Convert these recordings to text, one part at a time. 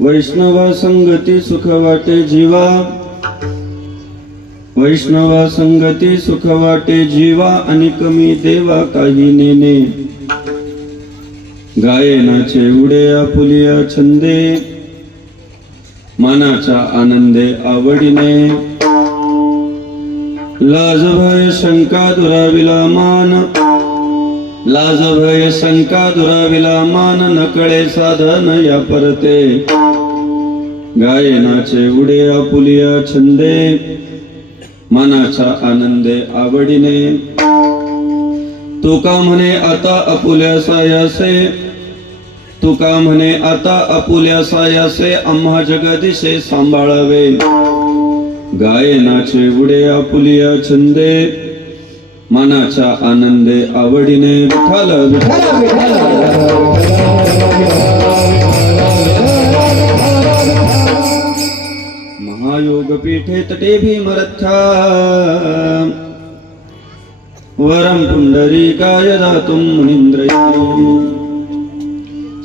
वैष्णव संगती सुख वाटे जीवा, वैष्णव संगती सुख वाटे जीवा, आणि कमी देवा काही नेने. गायनाचे उडे आपुलिया छंदे, मनाच्या आनंदे आवडीने. लाज भय शंका दुराविला मान, लाज भय शंका दुराविला मान, नकळे साधन या परते. गायनाचे उडे आपुलिया छंदे, मनाच्या आनंदे आवडीने. तुका म्हणे आता आपुल्या सायासे, तुका म्हणे आता आपुल्या सायासे, आम्हा जगदिशे सांभाळावे. गायनाचे उडे आपुलिया छंदे, मनाच्या आनंदे आवडीने. विठ्ठल विठ्ठल महायोग पीठे तटे भीमरथा, वरम पुंडरीकाय दातुं मुनीन्द्रैः.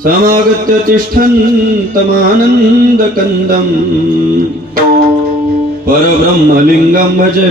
समागत्य तिष्ठन्तमानन्दकन्दं, परब्रह्मलिङ्गं भजे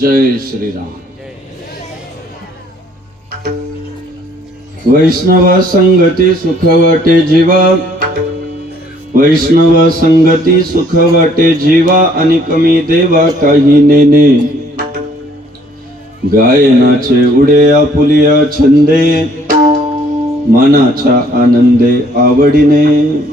जय श्रीराम. वैष्णव संगती सुख वाटे जीवा, वैष्णव संगती सुख वाटे जीवा, आणि कमी देवा काही नेने. गायनाचे उडे आपुलिया छंदे, मनाच्या आनंदे आवडीने.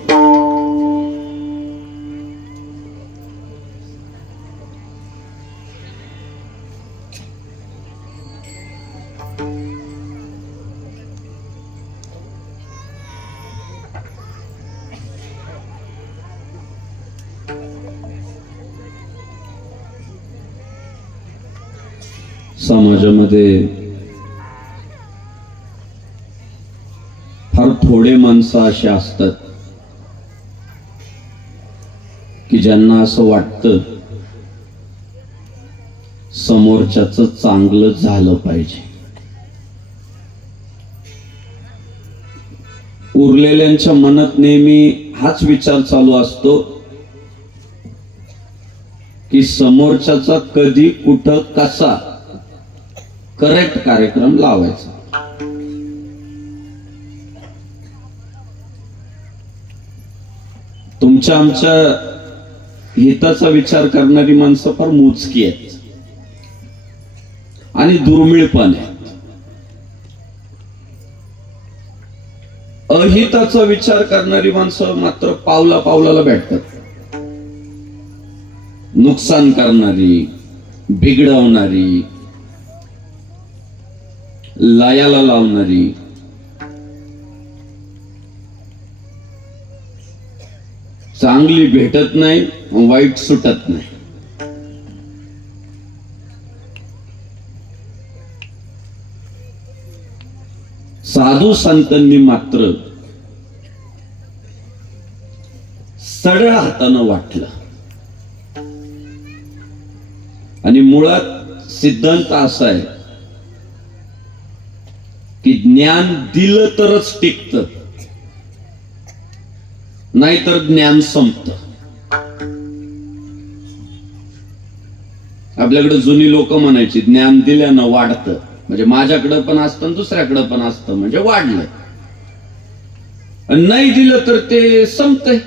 समाजामध्ये फार थोडे माणसं असे असतात की ज्यांना असं वाटतं समोरच्याचं चांगलं झालं पाहिजे. उरलेल्यांच्या मनात नेहमी हाच विचार चालू असतो की समोरच्याचा कधी कुठं कसा करेक्ट कार्यक्रम लावायचा. तुमच्या आमच्या हिताचा विचार करणारी माणसं फार मोजकी आहेत आणि दुर्मिळ पण आहेत. अहिताचा विचार करणारी माणसं मात्र पावला पावलाला भेटतात. नुकसान करणारी, बिघडवणारी, लयाला लावणारी, चांगली भेटत नाही, वाईट सुटत नाही. साधू संतांनी मात्र सरळ हातानं वाटलं. आणि मुळात सिद्धांत असा आहे की ज्ञान दिलं तरच टिकतं, नाहीतर ज्ञान संपतं. आपल्याकडे जुनी लोक म्हणायची ज्ञान दिल्यानं वाढतं, म्हणजे माझ्याकडं पण असतं दुसऱ्याकडं पण असतं म्हणजे वाढलं. नाही दिलं तर ते संपतंय.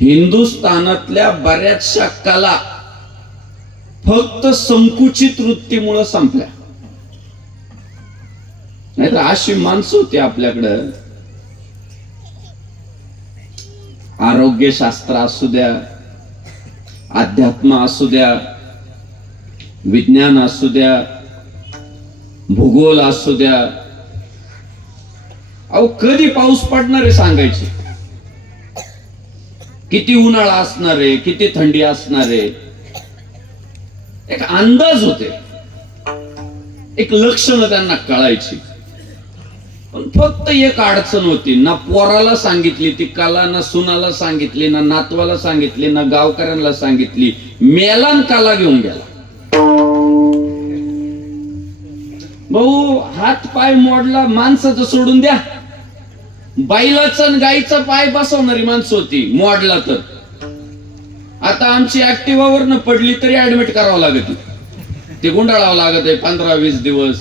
हिंदुस्थानातल्या बऱ्याचशा कला फक्त संकुचित वृत्तीमुळे संपल्या. नाहीतर अशी माणसं होती आपल्याकडं, आरोग्यशास्त्र असू द्या, अध्यात्म असू द्या, विज्ञान असू द्या, भूगोल असू द्या, अहो कधी पाऊस पडणार आहे सांगायचे, किती उन्हाळा असणार आहे, किती थंडी असणार आहे, एक अंदाज होते, एक लक्षणं त्यांना कळायची. पण फक्त एक अडचण होती, ना पोराला सांगितली ती कला, ना सुनाला सांगितली, ना नातवाला सांगितली, ना गावकऱ्यांना सांगितली. मेलान कला घेऊन गेला. भाऊ हात पाय मोडला, माणसाचं सोडून द्या, बैलाचा आणि गाईचा पाय बसवणारी माणसं होती. मोडला तर आता आमची ऍक्टिव्हावर न पडली तरी ऍडमिट करावं लागत, ते गुंडाळावं लागत आहे 15-20 दिवस.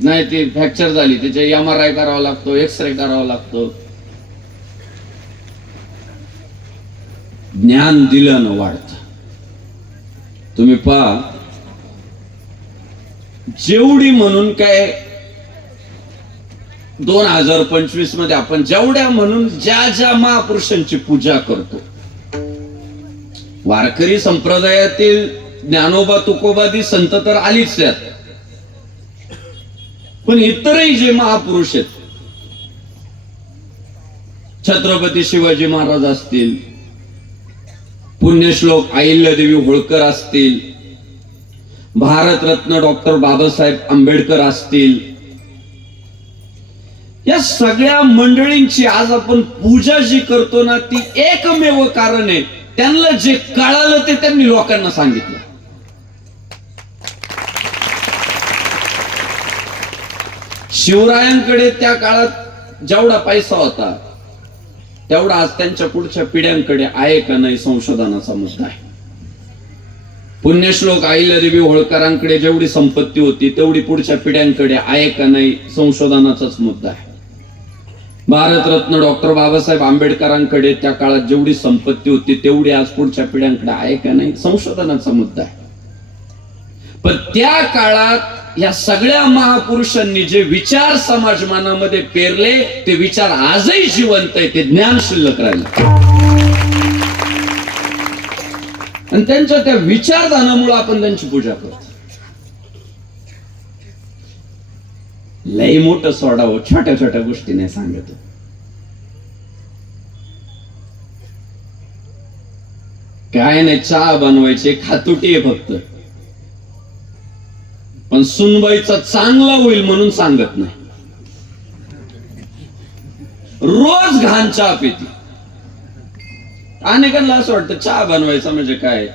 नाही ती फ्रॅक्चर झाली, त्याचे MRI करावा लागतो, एक्सरे करावा लागतो. ज्ञान दिल्यानं वाढत. तुम्ही पहा, जेवढी म्हणून काय 2025 मध्ये आपण जेवढ्या म्हणून ज्या ज्या महापुरुषांची पूजा करतो, वारकरी संप्रदायातील ज्ञानोबा तुकोबादी संत तर आलीच त्यात, पण इतरही जे महापुरुष आहेत, छत्रपती शिवाजी महाराज असतील, पुण्यश्लोक अहिल्यादेवी होळकर असतील, भारतरत्न डॉक्टर बाबासाहेब आंबेडकर असतील, या सगळ्या मंडळींची आज आपण पूजा जी करतो ना, ती एकमेव कारण आहे, त्यांना जे कळालं ते त्यांनी लोकांना सांगितलं. शिवरायांकडे त्या काळात जेवढा पैसा होता तेवढा आज त्यांच्या पुढच्या पिढ्यांकडे आहे का नाही, संशोधनाचा मुद्दा आहे. पुण्यश्लोक अहिल्यादेवी होळकरांकडे जेवढी संपत्ती होती तेवढी पुढच्या पिढ्यांकडे आहे का नाही, संशोधनाचाच मुद्दा आहे. भारतरत्न डॉक्टर बाबासाहेब आंबेडकरांकडे त्या काळात जेवढी संपत्ती होती तेवढी आज पुढच्या पिढ्यांकडे आहे का नाही, संशोधनाचा मुद्दा आहे. पण त्या काळात या सगळ्या महापुरुषांनी जे विचार समाज मनामध्ये पेरले ते विचार आजही जिवंत आहे, ते ज्ञान शिल्लक राहिले. आणि त्यांच्या त्या विचारदानामुळे आपण त्यांची पूजा करतो. लय मोठं सोडावं, छोट्या छोट्या गोष्टी नाही सांगत. काय नाही, चहा बनवायची खातुटी आहे फक्त, पण सुनबाईचा चांगला होईल म्हणून सांगत नाही. रोज घाण चहा पिते. अनेकांना असं वाटतं चहा बनवायचा म्हणजे काय,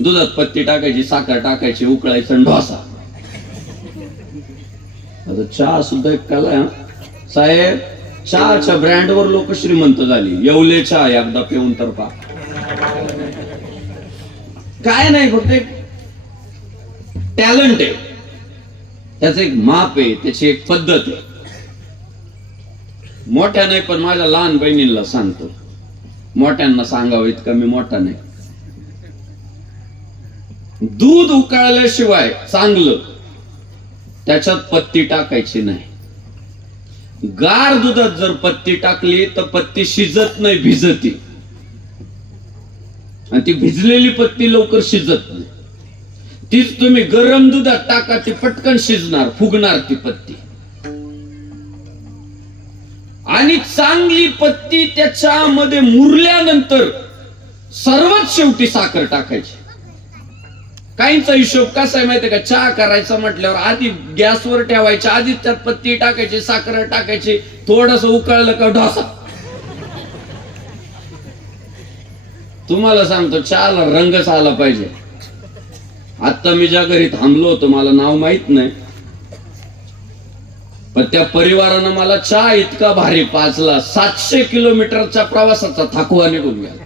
दुधात पत्ती टाकायची, साखर टाकायची, उकळायचं आणि ढोसा. आता चहा सुद्धा एक कला आहे साहेब. चहाच्या ब्रँडवर लोक श्रीमंत झाली. येवले चहा एकदा पिऊन तर पा. काय नाही, फक्त एक टॅलेंट आहे, त्याचं एक माप आहे, त्याची एक पद्धत आहे. मोठ्या नाही, पण माझ्या लहान बहिणीला सांगतो, मोठ्यांना सांगावं इतका मी मोठा नाही. दूध उकळल्याशिवाय चांगलं त्याच्यात पत्ती टाकायची नाही. गार दुधात जर पत्ती टाकली तर पत्ती शिजत नाही, भिजती. आणि ती भिजलेली पत्ती लवकर शिजत नाही. तीच तुम्ही गरम दुधात टाका, ती पटकन शिजणार, फुगणार ती पत्ती. आणि चांगली पत्ती त्याच्यामध्ये मुरल्यानंतर सर्वात शेवटी साखर टाकायची. काहींचा हिशोब कसा आहे माहितीये का, चहा करायचा म्हटल्यावर आधी गॅसवर ठेवायच्या आधीच त्यात पत्ती टाकायची, साखर टाकायची, थोडस उकळलं का ढोसा. तुम्हाला सांगतो चहाला रंगच आला पाहिजे. आता मी ज्या घरी थांबलो होतो, मला नाव माहित नाही, पण त्या परिवारानं मला चहा इतका भारी पाजला, 700 किलोमीटरच्या प्रवासाचा थकवा निघून गेला.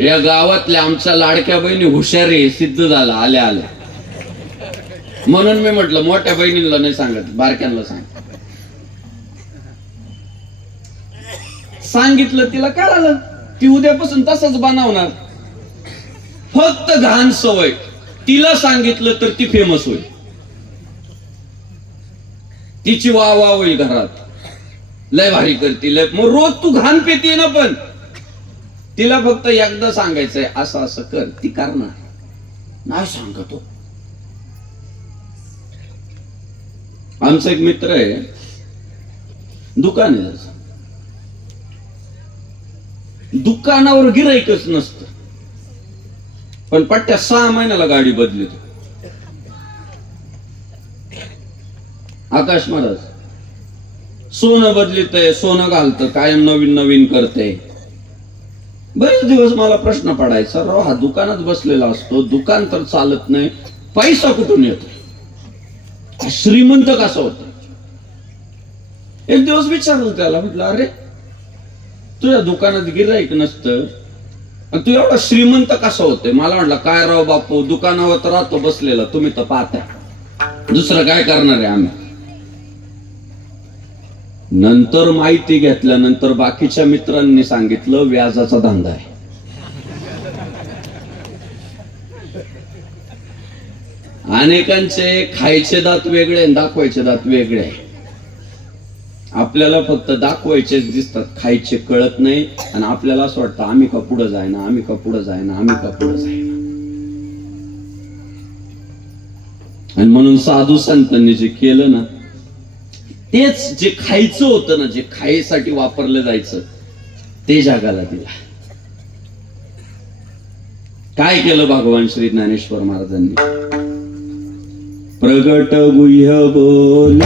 या गावातल्या आमच्या लाडक्या बहिणी हुशार आहे, सिद्ध झाला आल्या आल्या. म्हणून मी म्हटलं मोठ्या बहिणीला नाही सांगत, बारक्यांना सांग. सांगितलं तिला कळालं, ती उद्यापासून तसंच बनवणार. फक्त घाण सवय, तिला सांगितलं तर ती फेमस होईल, तिची वाह वाह होईल घरात, लय भारी करती लय. मग रोज तू घाण पेती ना, पण तिला फक्त एकदा सांगायचंय असं असं कर, ती करणार नाही. सांगतो आमचा एक मित्र आहे, दुकान आहे त्याचं, दुकानावर गिराईकच नसतं, पण पट्ट्या 6 महिन्याला गाडी बदली. आकाश महाराज सोनं बदलितय, सोनं घालतं, कायम नवीन नवीन करते. बरेच दिवस मला प्रश्न पडायचा, राव हा दुकानात बसलेला असतो, दुकान तर चालत नाही, पैसा कुठून येतो, श्रीमंत कसा होता. एक दिवस विचारलं त्याला, म्हटलं अरे तुझ्या दुकानात गिऱ्हाईक नसतं आणि तू एवढा श्रीमंत कसा होते. मला म्हटलं काय राव बापू, दुकानावर तर राहतो बसलेला, तुम्ही तर पाहता, दुसरं काय करणार आहे आम्ही. नंतर माहिती घेतल्यानंतर बाकीच्या मित्रांनी सांगितलं व्याजाचा धंदा आहे. अनेकांचे खायचे दात वेगळे आणि दाखवायचे दात वेगळे आहे. आपल्याला फक्त दाखवायचेच दिसतात, खायचे कळत नाही, आणि आपल्याला असं वाटतं आम्ही का पुढे जायना, आम्ही का पुढे जायना, आम्ही का पुढे जायना. आणि म्हणून साधू संतांनी जे केलं ना, तेच जे खायचं होतं ना, जे खायसाठी वापरलं जायचं, ते जगाला दिला. काय केलं भगवान श्री ज्ञानेश्वर महाराजांनी, प्रगट गुह्य बोल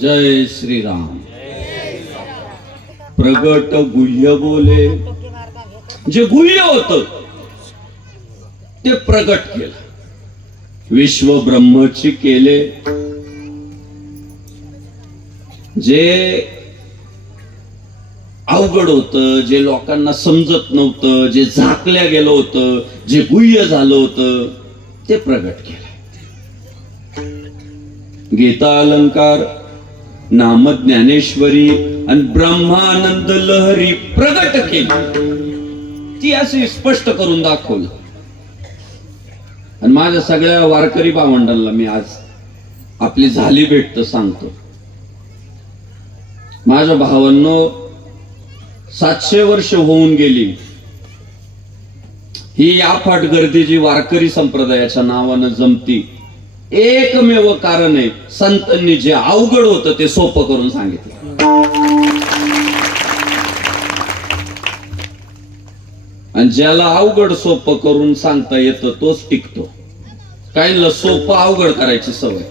जय श्रीराम. प्रगट गुह्य बोले, जे गुह्य होत ते प्रगट केलं, विश्व ब्रह्मची केले. जे अवघड होतं, जे लोकांना समजत नव्हतं, जे झाकल्या गेलं होतं, जे गुह्य झालं होतं, ते प्रगट केलं. गीता अलंकार, नाम ज्ञानेश्वरी आणि ब्रह्मानंद लहरी प्रगट केली, ती अशी स्पष्ट करून दाखवलं. आणि माझ्या सगळ्या वारकरी भावंडांना मी आज आपली झाली भेट तर सांगतो. माझ्या भावांनो, 700 वर्ष होऊन गेली ही अफाट गर्दी जी वारकरी संप्रदायाच्या नावानं जमती, एकमेव कारण आहे, संतांनी जे अवघड होतं ते सोपं करून सांगितलं. आणि ज्याला अवघड सोपं करून सांगता येतं तोच टिकतो. काहींना सोपं अवघड करायची सवय.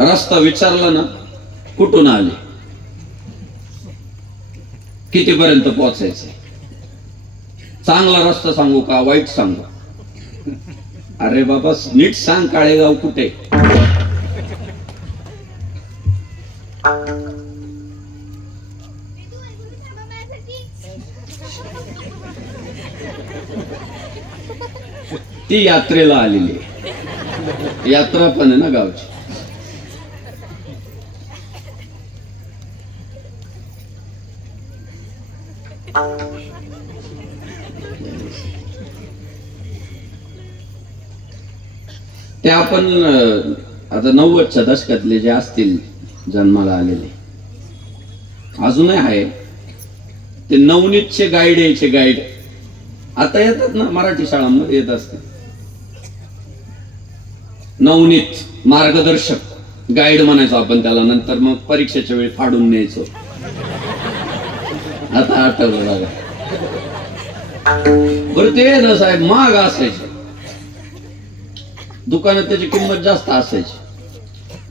रस्ता विचारला ना, कुठून आले, कितीपर्यंत पोहोचायचंय, चांगला रस्ता सांगू का वाईट सांगू? अरे बाबा नीट सांग, काळेगाव कुठे? ती यात्रेला आलेली आहे, यात्रा पण आहे ना गावची. ते आपण आता 90च्या दशकातले जे असतील जन्माला आलेले, अजूनही आहे ते नवनीतचे गाईड यायचे. गाईड आता येतात ना, मराठी शाळांमध्ये येत असते. नवनीत मार्गदर्शक गाईड म्हणायचो आपण त्याला. नंतर मग परीक्षेच्या वेळी फाडून न्यायचो. आता आठवलं बघा. बरं ते ना साहेब महाग असायचे, दुकानात त्याची किंमत जास्त असायची.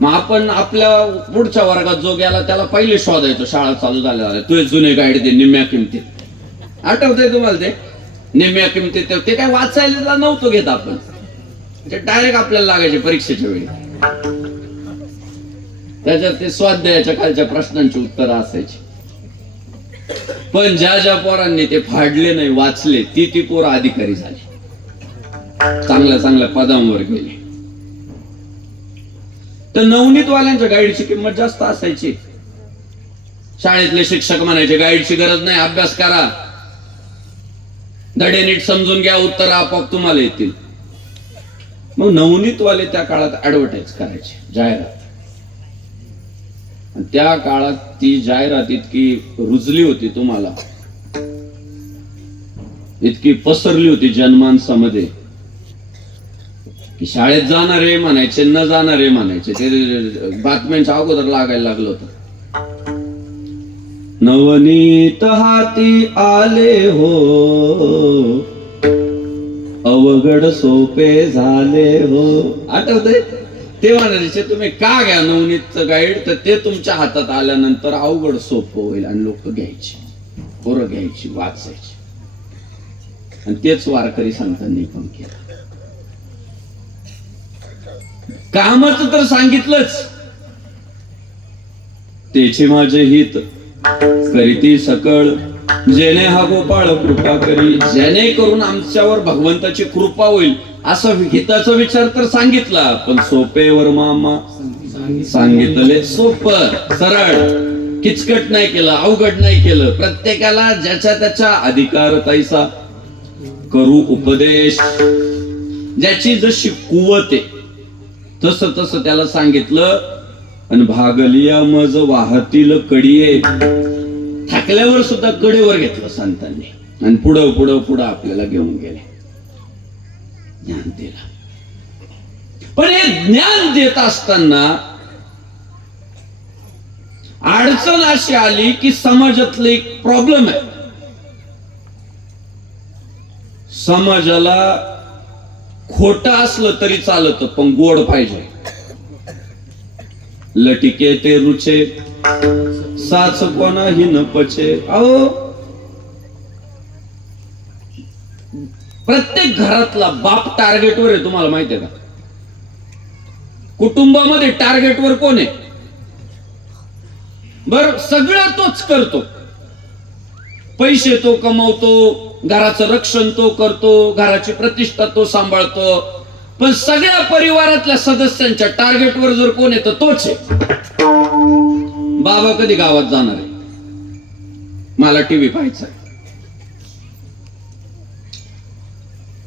मग आपण आपल्या पुढच्या वर्गात जो गेला त्याला पहिले शोधायचो. शाळा चालू झाल्या तुझे जुने गाईड दे निम्म्या किमतीत. आठवतंय तुम्हाला ते? निम्म्या किमतीत ते काय वाचायला नव्हतं घेत आपण, ते डायरेक्ट आपल्याला लागायचे परीक्षेच्या वेळी. त्याच्यात ते स्वाध्यायाच्या खालच्या प्रश्नांची उत्तरं असायची. पण ज्या ज्या पोरांनी ते फाडले नाही, वाचले, ती पोरं अधिकारी झाली, चांगल्या चांगल्या पदांवर गेले. तर नवनीतवाल्यांच्या गाईडची किंमत जास्त असायची. शाळेतले शिक्षक म्हणायचे गाईडची गरज नाही, अभ्यास करा, धडे नीट समजून घ्या, उत्तर आपोआप तुम्हाला येतील. मग नवनीतवाले त्या काळात ऍडव्हर्टाईज करायचे, जाहिरात. त्या काळात ती जाहिरात इतकी रुजली होती, तुम्हाला इतकी पसरली होती जनमानसामध्ये की शाळेत जाणारे म्हणायचे, न जाणारे म्हणायचे. ते बातम्यांच्या अगोदर लागायला लागलं होतं. नवनीत हाती आले हो, अवघड सोपे झाले हो. आठवतंय? ते म्हणायचे तुम्ही का घ्या नवनीतचं गाईड, तर ते तुमच्या हातात आल्यानंतर अवघड सोपं होईल. आणि लोक घ्यायची, पोरं घ्यायची, वाचायची. आणि तेच वारकरी संतांनी पण केलं. कामाचं तर सांगितलंच, तेचे माझे हित करीती सकळ, जेणे हा गोपाळ कृपा करी. जेणेकरून आमच्यावर भगवंताची कृपा होईल असं हिताचा विचार तर सांगितला. पण सोपेवर मामा सांगितले सोपं, सरळ, किचकट नाही केलं, अवघड नाही केलं. प्रत्येकाला ज्याच्या त्याच्या अधिकार तैसा करू उपदेश. ज्याची जशी कुवत आहे तसं तसं त्याला सांगितलं. आणि भागलिया मज वाहतील कडिये, थकल्यावर सुद्धा कडेवर घेतलं संतांनी. आणि पुढं पुढं पुढं आपल्याला घेऊन गेले, ज्ञान दिलं. पण हे ज्ञान देत असताना अडचण अशी आली की समाजातलं एक प्रॉब्लेम आहे. समाजाला खोटं असलं तरी चालत, पण गोड पाहिजे. लटिके ते रुचे, साच कोणाही न पचे. अहो प्रत्येक घरातला बाप टार्गेटवर आहे, तुम्हाला माहिती आहे का? कुटुंबामध्ये टार्गेटवर कोण आहे? बर, सगळं तोच करतो. पैसे तो कमवतो, घराचं रक्षण तो करतो, घराची प्रतिष्ठा तो सांभाळतो. पण सगळ्या परिवारातल्या सदस्यांच्या टार्गेटवर जर कोण आहे तर तोच आहे. बाबा कधी गावात जाणार आहे, मला टीव्ही पाहायचा आहे.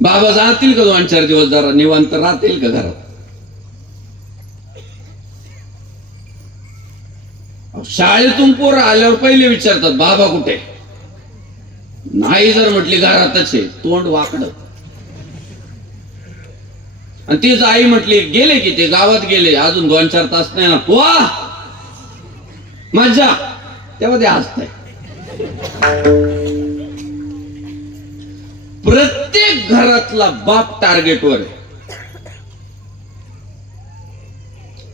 बाबा जातील का 2-4 दिवस जरा निवांत राहतील का घरात? शाळेतून पोरं आल्यावर पहिले विचारतात बाबा कुठे. नाही जर म्हटली घरातच आहे, तोंड वाकडं. आणि तीच आई म्हटली गेले की ते गावात गेले, अजून 2-4 तास नाही ना, वा मजा, तेव्हा ते हसताय. प्रत्येक घरातला बाप टार्गेटवर आहे.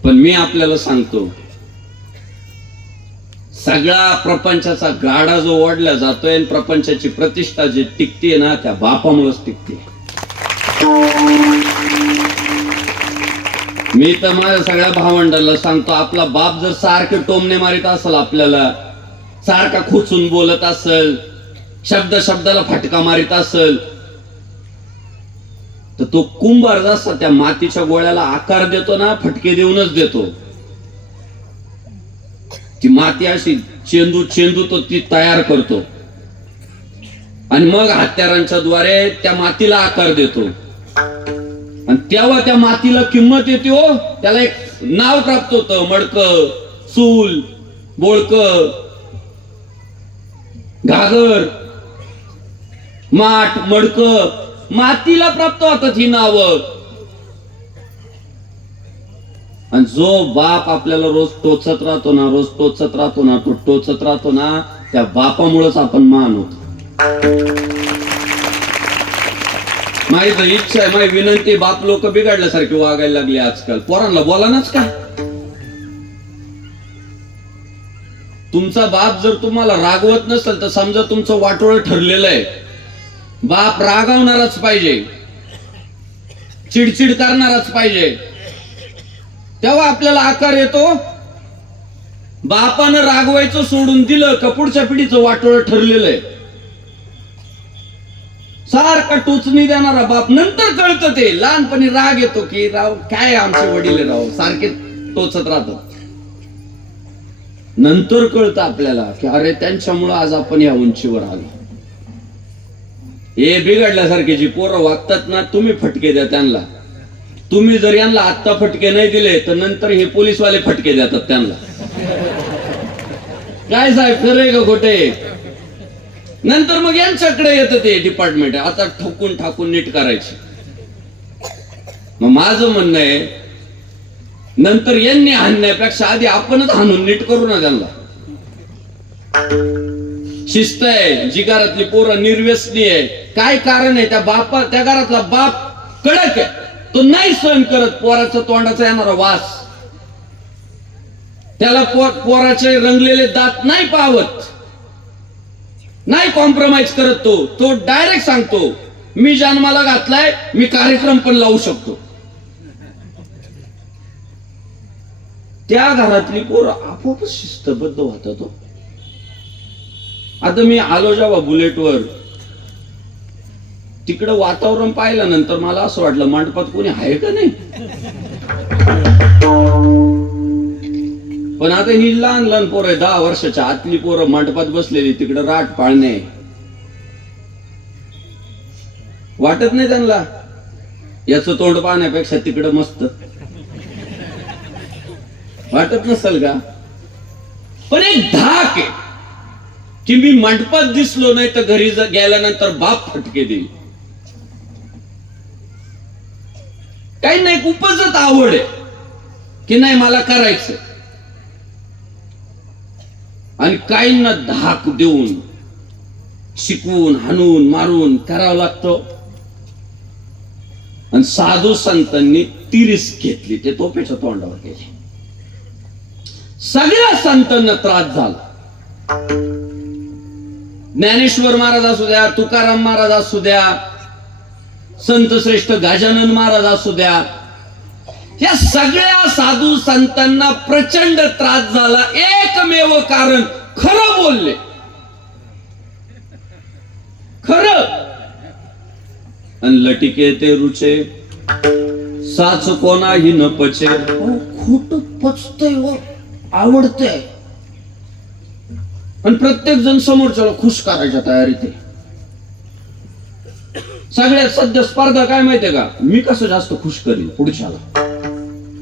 पण मी आपल्याला सांगतो, सगळा प्रपंचाचा गाडा जो ओढला जातोय आणि प्रपंचाची प्रतिष्ठा जी टिकते ना त्या बापामुळेच टिकते. मी तर माझ्या सगळ्या भावंडाला सांगतो, आपला बाप जर सारखे टोमणे मारित असेल, आपल्याला सारखा खुचून बोलत असेल, शब्द शब्दाला फटका मारित असेल, तर तो कुंभार जसा त्या मातीच्या गोळ्याला आकार देतो ना, फटके देऊनच देतो. ती माती अशी चेंदू चेंदू तो ती तयार करतो आणि मग हत्यारांच्या द्वारे त्या मातीला आकार देतो. आणि तेव्हा त्या मातीला किंमत येते हो. त्याला एक नाव प्राप्त होतं, मडक, चूल, बोळक, घागर, माठ, मडक, मातीला प्राप्त होतात ही नावं. आणि जो बाप आपल्याला रोज टोचत राहतो ना, रोज टोचत राहतो ना, तो टोचत राहतो ना, त्या बापामुळेच आपण मान होतो. माझी तर इच्छा आहे, माझी विनंती, बाप लोक बिघडल्यासारखी वागायला लागले आजकाल. पोरांना बोलानाच काय. तुमचा बाप जर तुम्हाला रागवत नसेल तर समजा तुमचं वाटोळ ठरलेलं आहे. बाप रागावणारच पाहिजे, चिडचिड करणारच पाहिजे, तेव्हा आपल्याला आकार येतो. बापानं रागवायचं सोडून दिलं का पुढच्या पिढीचं वाटोळ ठरलेलं आहे. सारखा टोचणी देणारा बाप, नंतर कळतं ते. लहानपणी राग येतो की राव काय आमचे वडील राव सारखे टोचत राहतात. नंतर कळतं आपल्याला की अरे त्यांच्यामुळे आज आपण या उंचीवर आलो. हे बिघडल्यासारखे जी पोरं वागतात ना, तुम्ही फटके द्या त्यांना. तुम्ही जर यांना आत्ता फटके नाही दिले तर नंतर हे पोलीसवाले फटके देतात त्यांना. काय साहेब, खरंय का खोटे? नंतर मग यांच्याकडे येतं ते डिपार्टमेंट, आता ठोकून ठाकून नीट करायची. मग माझं म्हणणं आहे, नंतर यांनी हाणण्यापेक्षा आधी आपणच हाणून नीट करू ना त्यांना. शिस्त आहे, जी घरातली पोरं निर्व्यसनी आहे. काय कारण आहे? त्या घरातला बाप कडक आहे, तो नाही सहन करत पोराचा तोंडाचा येणारा वास. त्याला पोराचे रंगलेले दात नाही पावत, नाही कॉम्प्रोमाइज करत. तो डायरेक्ट सांगतो, मी जन्माला घातलाय, मी कार्यक्रम पण लावू शकतो. त्या घरातली पोरं आपोआपच शिस्तबद्ध होतात. आता मी आलो जेव्हा बुलेटवर, तिकडं वातावरण पाहिल्यानंतर मला असं वाटलं मंडपात कोणी आहे का नाही. पण आता ही लहान लहान पोरं, 10 वर्षाच्या आतली पोरं मंडपात बसलेली, तिकडं राट पाळणे वाटत नाही त्यांना. याचं तोंड पाहण्यापेक्षा तिकडं मस्त वाटत नसेल का? पण एक धाक आहे की मी मंडपात दिसलो नाही तर घरी गेल्यानंतर बाप फटके देईल. काही नाही, उपजत आवड आहे की नाही मला करायचं. आणि काहींना धाक देऊन, शिकवून, हाणून, मारून करावं लागतं. आणि साधू संतांनी ती रिस्क घेतली, ते तोफेच्या तोंडावर गेले. सगळ्या संतांना त्रास झाला. ज्ञानेश्वर महाराज असू द्या, तुकाराम महाराज असू द्या, संत श्रेष्ठ गजानन महाराज असू द्या, या सगळ्या साधू संतांना प्रचंड त्रास झाला. एकमेव कारण, खरं बोलले. खरं. आणि लटिके ते रुचे, साच कोणाही न पचे. खोट पचतय व आवडतंय. आणि प्रत्येक जण समोरच्याला खुश करायच्या तयारीत आहे. सगळ्यात सध्या स्पर्धा काय माहितीये का? मी कसं जास्त खुश करीन पुढच्याला.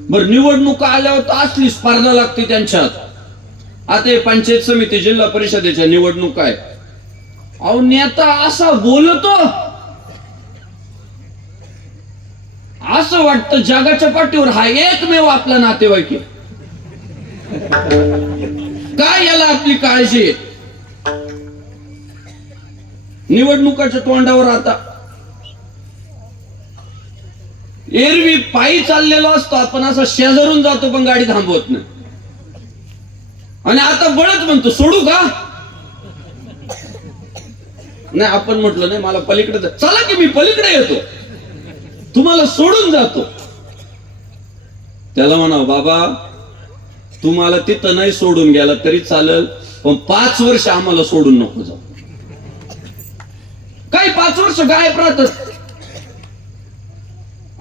बरं, निवडणुका आल्यावर तर असली स्पर्धा लागते त्यांच्यात. आता हे पंचायत समिती, जिल्हा परिषदेच्या निवडणुका आहे. अहो, नेता असा बोलतो, असं वाटतं जगाच्या पाठीवर हा एकमेव आपला नातेवाईक आहे. काय याला आपली काळजी आहे? निवडणुकाच्या तोंडावर आता एरवी पायी चाललेलो असतो आपण, असं शेजारून जातो पण गाडी थांबवत नाही. आणि आता बळच म्हणतो सोडू का? नाही, आपण म्हटलं नाही मला पलीकडे चला की मी पलीकडे येतो, तुम्हाला सोडून जातो. त्याला म्हणा बाबा तुम्हाला तिथं नाही सोडून गेला तरी चालेल, पण 5 वर्ष आम्हाला सोडून नको जाऊ. काही 5 वर्ष गायब राहतात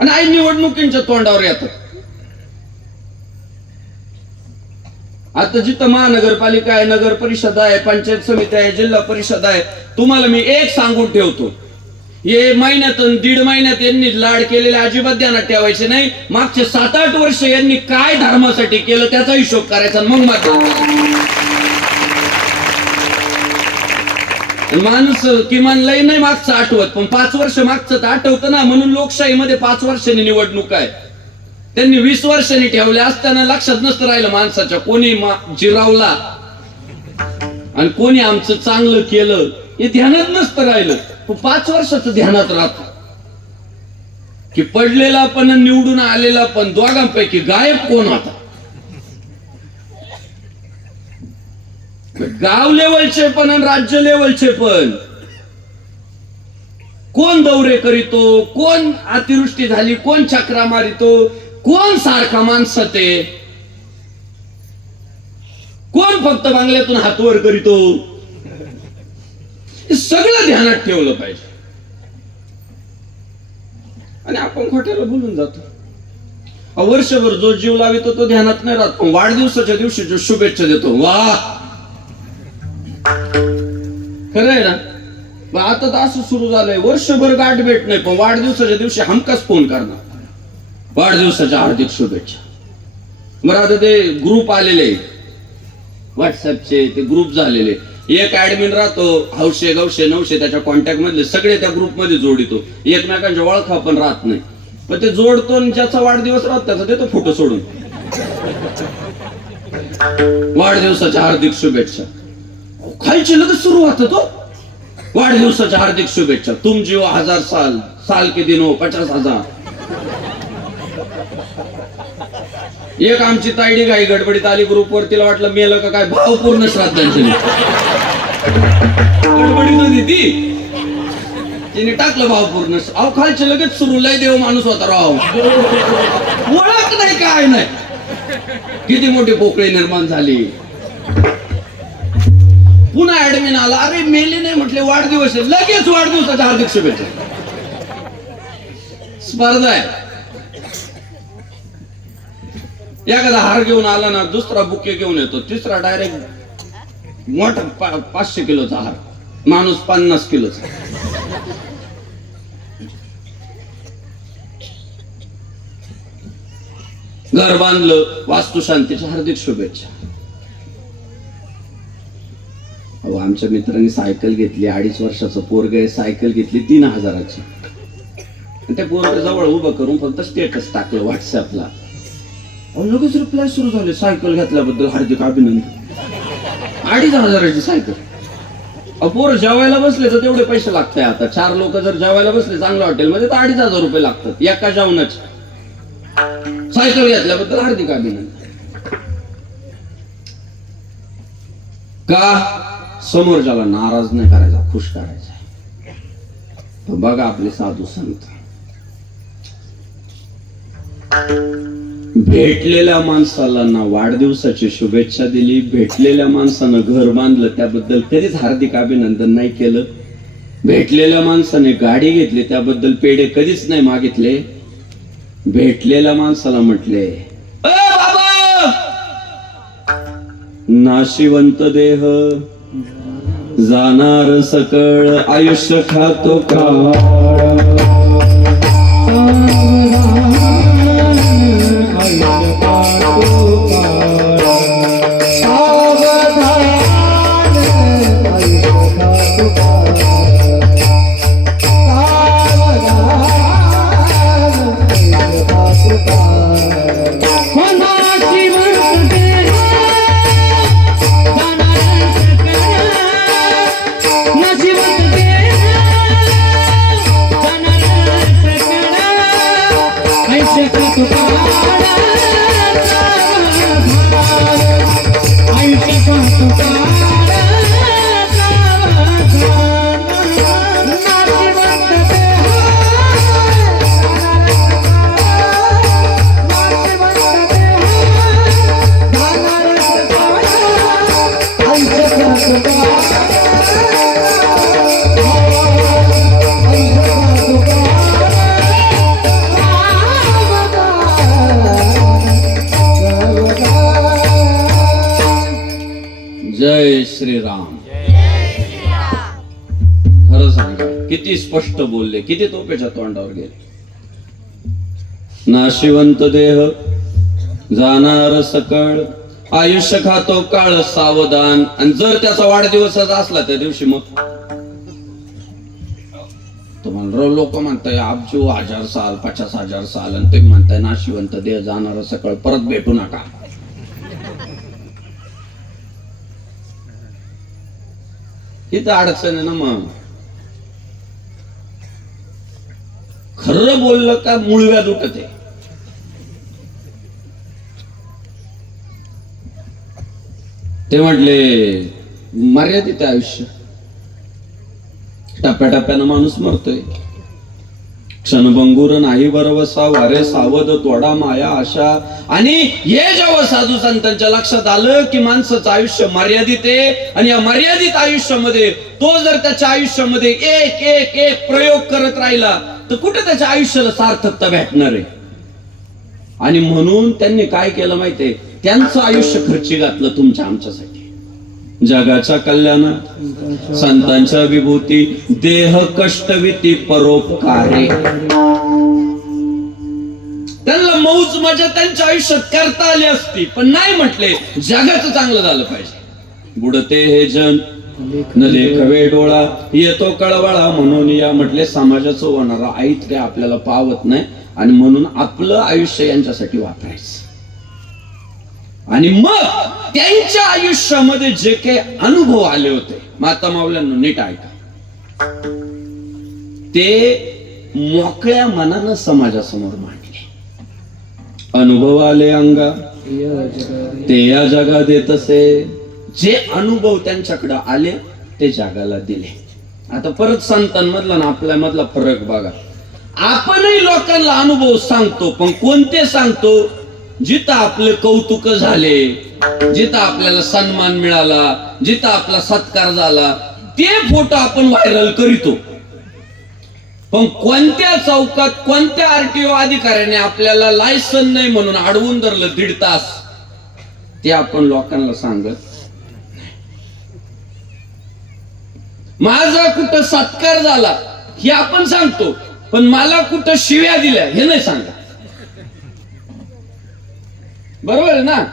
आणि आई निवडणुकींच्या तोंडावर येतात. आता जिथं महानगरपालिका आहे, नगर परिषद आहे, पंचायत समिती आहे, जिल्हा परिषद आहे, तुम्हाला मी एक सांगून ठेवतो, हे महिन्यातून 1.5 महिन्यात यांनी लाड केलेले अजिबात ध्यानात ठेवायचे नाही. मागचे 7-8 वर्ष यांनी काय धर्मासाठी केलं त्याचा हिशोब करायचा, मग माणूस किमान लय नाही मागचं आठवत, पण 5 वर्ष मागचं तर आठवतं ना. म्हणून लोकशाहीमध्ये 5 वर्षांनी निवडणूक आहे. त्यांनी 20 वर्षांनी ठेवले असताना लक्षात नसतं राहिलं माणसाच्या, कोणी जिरावला आणि कोणी आमचं चांगलं केलं हे ध्यानात नसतं राहिलं. 5 वर्षाचं ध्यानात राहत की पडलेला पण निवडून आलेला पण दोघांपैकी गायब कोण होता. गाव लेवलचे पण आणि राज्य लेवलचे पण कोण दौरे करीतो, कोण अतिवृष्टी झाली, कोण चक्रा मारितो, कोण सारखा माणसात आहे, कोण फक्त बांगल्यातून हात वर करीतो, हे सगळं ध्यानात ठेवलं पाहिजे. आणि आपण खोट्याला बोलून जातो. वर्षभर जो जीव लावितो तो ध्यानात नाही राहत, पण वाढदिवसाच्या दिवशी जो शुभेच्छा देतो, वा खरं आहे ना. आता तर असं सुरू झालंय, वर्षभर गाठ भेट नाही, पण वाढदिवसाच्या दिवशी हमखास फोन करणार, वाढदिवसाच्या हार्दिक शुभेच्छा. बरं आता ते ग्रुप आलेले व्हॉट्सअपचे, ते ग्रुप झालेले, एक ऍडमिन राहतो, हौशे गवशे 900 त्याच्या कॉन्टॅक्ट मधले सगळे त्या ग्रुप मध्ये जोडितो, एकमेकांच्या ओळखा पण राहत नाही, पण ते जोडतो आणि ज्याचा वाढदिवस राहतो त्याचा देतो फोटो सोडून, वाढदिवसाच्या हार्दिक शुभेच्छा. खालची लगेच सुरू होतं तो, वाढदिवसाच्या हार्दिक शुभेच्छा, तुम जीव 1000 साल, साल के दिन हो 50,000. एक आमची तायडी घाई गडबडीत आली ग्रुपवर, तिला वाटलं मेलं का काय, भावपूर्ण श्राद्धांजली गडबडीत होती ती, तिने टाकलं भावपूर्ण. अहो खालचे लगेच सुरू, लय देव माणूस होता राव, ओळख नाही काय नाही, किती मोठी पोकळी निर्माण झाली. पुन्हा ऍडमिन आला, अरे मेले नाही म्हटले, वाढदिवस आहे, लगेच वाढदिवसाच्या हार्दिक शुभेच्छा. स्पर्धा आहे. एखादा हार घेऊन आला ना, दुसरा बुके घेऊन येतो, तिसरा डायरेक्ट मोठा 500 किलोचा हार, माणूस 50 किलोचा. घर बांधलं, वास्तुशांतीच्या हार्दिक शुभेच्छा. अहो आमच्या मित्रांनी सायकल घेतली, 2.5 वर्षाचं पोरग आहे, सायकल घेतली 3,000ची. त्या पोरग जवळ उभं करून फक्त स्टेटस टाकलं व्हॉट्सअपला, लगेच रिप्लाय सुरू झाले, सायकल घेतल्याबद्दल हार्दिक अभिनंदन. 2,500ची सायकल. पोर जेवायला बसले तर तेवढे पैसे लागतात. आता 4 लोक जर जेवायला बसले चांगल्या हॉटेलमध्ये तर 2,500 रुपये लागतात एका जेवणाचे. सायकल घेतल्याबद्दल हार्दिक अभिनंदन. का? समोरच्याला नाराज नाही करायचा, खुश करायचा. बघा आपले साधू संत, भेटलेल्या माणसाला ना वाढदिवसाची शुभेच्छा दिली, भेटलेल्या माणसानं घर बांधलं त्याबद्दल कधीच हार्दिक अभिनंदन नाही केलं, भेटलेल्या माणसाने गाडी घेतली त्याबद्दल पेढे कधीच नाही मागितले, भेटलेल्या माणसाला म्हटले बाबा नाशिवंत देह जाणार सकळ, आयुष्य खातो काळ, जय श्रीराम. खरं सांगा, किती स्पष्ट बोलले, किती तोपेच्या तोंडावर गेले. नाशिवंत देह जाणार सकळ, आयुष्य खातो काळ सावधान. आणि जर त्याचा वाढदिवसच असला त्या दिवशी मग तुम्हाला लोक म्हणताय अब्जू 1000 साल 50,000 साल, आणि तुम्ही म्हणताय नाशिवंत देह जाणार सकळ, परत भेटू नका. इथं अडचण आहे ना. मग खरं बोललं का मुळव्यात उठते. ते म्हटले मर्यादित आयुष्य, टप्प्याटप्प्यानं माणूस मरतोय. क्षणभंगुर नाही बरवसा, वारे सावध तोडा माया आशा. आणि हे जेव्हा साधू संतांच्या लक्षात आलं की माणसाचं आयुष्य मर्यादित आहे, आणि या मर्यादित आयुष्यामध्ये तो जर त्याच्या आयुष्यामध्ये एक एक एक प्रयोग करत राहिला तर कुठे त्याच्या आयुष्याला सार्थकता भेटणार आहे. आणि म्हणून त्यांनी काय केलं माहितीये, त्यांचं आयुष्य खर्ची घातलं तुमच्या आमच्यासाठी. जगाच्या कल्याणात संतांच्या विभूती, देह कष्टविती परोपकारे. त्यांना मौज मजा त्यांच्या आयुष्यात करता आली असती, पण नाही म्हटले जगाचं चांगलं झालं पाहिजे. बुडते हे जन न लेखवे डोळा, येतो कळवळा म्हणून या. म्हटले समाजाचं होणारा ऐत काय आपल्याला पावत नाही, आणि म्हणून आपलं आयुष्य यांच्यासाठी वापरायचं. आणि मग त्यांच्या आयुष्यामध्ये जे काही अनुभव आले होते, माता माऊल्यांना नीट ऐका, ते मोकळ्या मनानं समाजासमोर मांडले. अनुभव आले अंगा ते या जगात येत असे. जे अनुभव त्यांच्याकडे आले ते जगाला दिले. आता परत संतांमधला ना आपल्यामधला फरक बघा. आपणही लोकांना अनुभव सांगतो, पण कोणते सांगतो? जिथं आपले कौतुक झाले, जिथं आपल्याला सन्मान मिळाला, जिथं आपला सत्कार झाला, ते फोटो आपण व्हायरल करीतो. पण कोणत्या चौकात कोणत्या आरटीओ अधिकाऱ्याने आपल्याला लायसन नाही म्हणून अडवून धरलं 1.5 तास, ते आपण लोकांना सांगत. माझा कुठं सत्कार झाला हे आपण सांगतो, पण मला कुठं शिव्या दिल्या हे नाही सांगा. बरोबर आहे ना.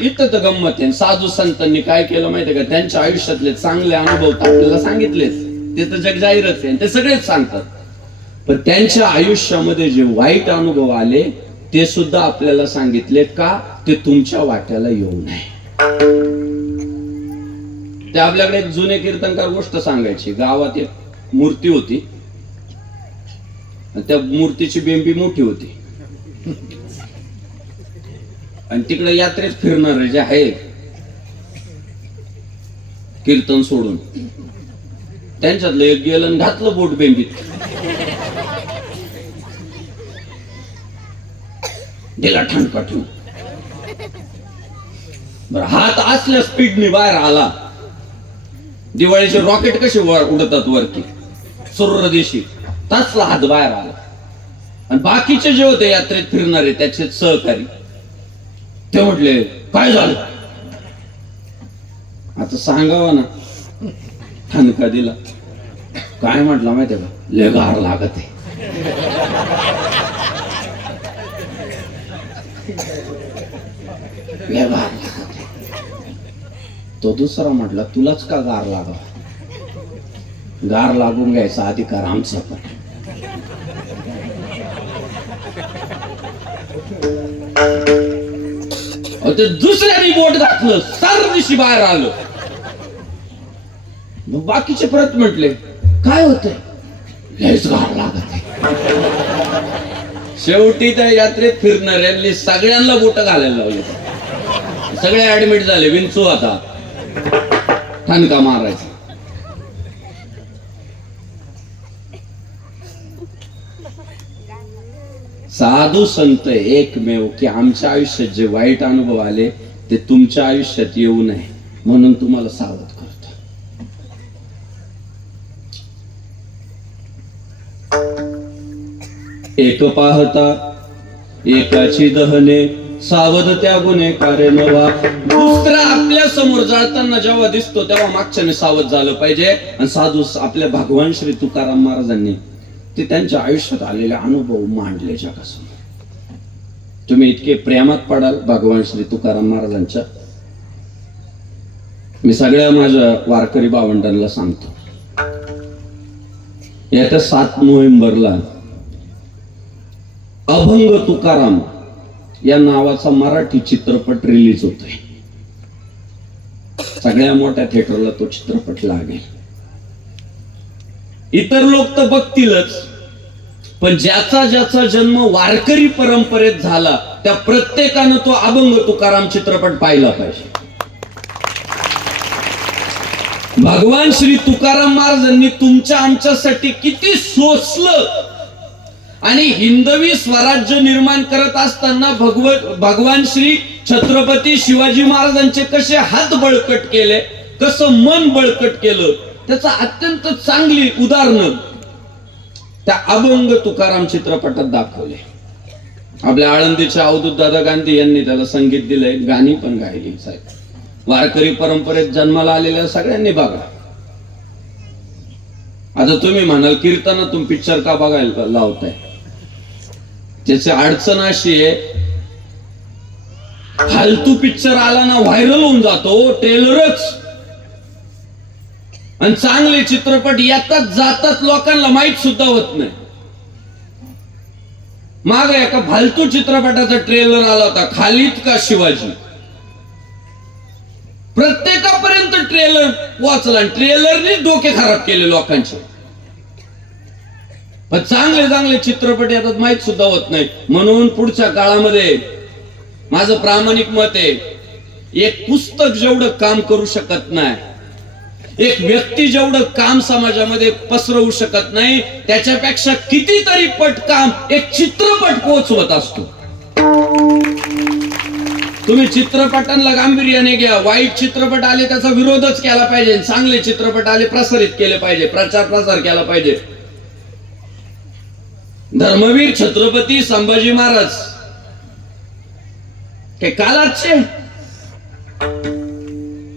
इथं तर गंमत आहे. साधू संतांनी काय केलं माहितीये का, त्यांच्या आयुष्यातले चांगले अनुभव आपल्याला सांगितलेच, ते तर जग जाहीरच आहे, ते सगळेच सांगतात. पण त्यांच्या आयुष्यामध्ये जे वाईट अनुभव आले ते सुद्धा आपल्याला सांगितले का, ते तुमच्या वाट्याला येऊ नये. ते आपल्याकडे एक जुने कीर्तनकार गोष्ट सांगायची. गावात एक मूर्ती होती, त्या मूर्तीची बेंबी मोठी होती, आणि तिकडे यात्रेत फिरणारे जे आहे कीर्तन सोडून, त्यांच्यातलं एक गेलं आणि घातलं बोट बेंबीत, दिला ठणका ठेवून. बरं, हात असल्या स्पीडने बाहेर आला. दिवाळीचे रॉकेट कसे वर उडतात वरती सुर्र दिशी, तसला हात बाहेर आला. आणि बाकीचे जे होते यात्रेत फिरणारे त्याचे सहकारी, ते म्हटले काय झालं. आता सांगावं ना. ठणका दिला. काय म्हटलं माहितीये का, लय गार लागत आहे. लय गार लागत आहे. तो दुसरा म्हटला तुलाच का गार लागावा, गार लागून घ्यायचा अधिकार आमचा पण. ते दुसऱ्याने बोट घातलं, सर दिवशी बाहेर आलं. मग बाकीचे परत म्हटले काय होतंय, लयच गार लागत आहे. शेवटी त्या यात्रेत फिरणाऱ्यांनी सगळ्यांना बोट घालायला लावले. सगळे ऍडमिट झाले. विंचू आता ठणका मारायचा. साधू संत एकमेव की आमच्या आयुष्यात जे वाईट अनुभव आले ते तुमच्या आयुष्यात येऊ नये म्हणून तुम्हाला सावध करतो. एक पाहता एकाची दहने, सावध त्या गुन्हेगारे नवा. दुसरा आपल्या समोर जाळताना जेव्हा दिसतो तेव्हा मागच्याने सावध झालं पाहिजे. आणि साधू आपल्या भगवान श्री तुकाराम महाराजांनी ते त्यांच्या आयुष्यात आलेले अनुभव मांडले जगासमोर. तुम्ही इतके प्रेमात पडाल भगवान श्री तुकाराम महाराजांच्या. मी सगळ्या माझ्या वारकरी भावंडांना सांगतो, येत्या 7 नोव्हेंबरला अभंग तुकाराम या नावाचा मराठी चित्रपट रिलीज होतोय. सगळ्या मोठ्या थिएटरला तो चित्रपट लागेल. इतर लोक तर बघतीलच, पण ज्याचा ज्याचा जन्म वारकरी परंपरेत झाला त्या प्रत्येकानं तो अभंग तुकाराम चित्रपट पाहिला पाहिजे. भगवान श्री तुकाराम महाराजांनी तुमच्या आमच्यासाठी किती सोसलं. आणि हिंदवी स्वराज्य निर्माण करत असताना भगवान श्री छत्रपती शिवाजी महाराजांचे कसे हात बळकट केले, कसं मन बळकट केलं, त्याचं अत्यंत चांगली उदाहरणं त्या अभंग तुकाराम चित्रपटात दाखवले. आपल्या आळंदीच्या अवधूत दादा गांधी यांनी त्याला संगीत दिलंय, गाणी पण गायली. साहेब, वारकरी परंपरेत जन्माला आलेल्या सगळ्यांनी बघा. आता तुम्ही म्हणाल कीर्तनातून पिक्चर का बघायला लावताय? त्याची अडचण अशी आहे, फालतू पिक्चर आला ना व्हायरल होऊन जातो ट्रेलरच. आणि चांगले चित्रपट येतात जातात, लोकांना माहित सुद्धा होत नाही. माग एका फालतू चित्रपटाचा ट्रेलर आला होता, खालीद का शिवाजी. प्रत्येकापर्यंत ट्रेलर पोहोचला, ट्रेलरने डोके खराब केले लोकांचे. पण चांगले चांगले चित्रपट येतात, माहित सुद्धा होत नाही. म्हणून पुढच्या काळामध्ये माझं प्रामाणिक मत आहे, एक पुस्तक जेवढं काम करू शकत नाही, एक व्यक्ती जेवढं काम समाजामध्ये पसरवू शकत नाही, त्याच्यापेक्षा कितीतरी पट काम एक चित्रपट पोहोचवत असतो. तुम्ही चित्रपटांना गांभीर्याने घ्या. वाईट चित्रपट आले त्याचा विरोधच केला पाहिजे, चांगले चित्रपट आले प्रसारित केले पाहिजे, प्रचार प्रसार केला पाहिजे. धर्मवीर छत्रपती संभाजी महाराज हे कालाचे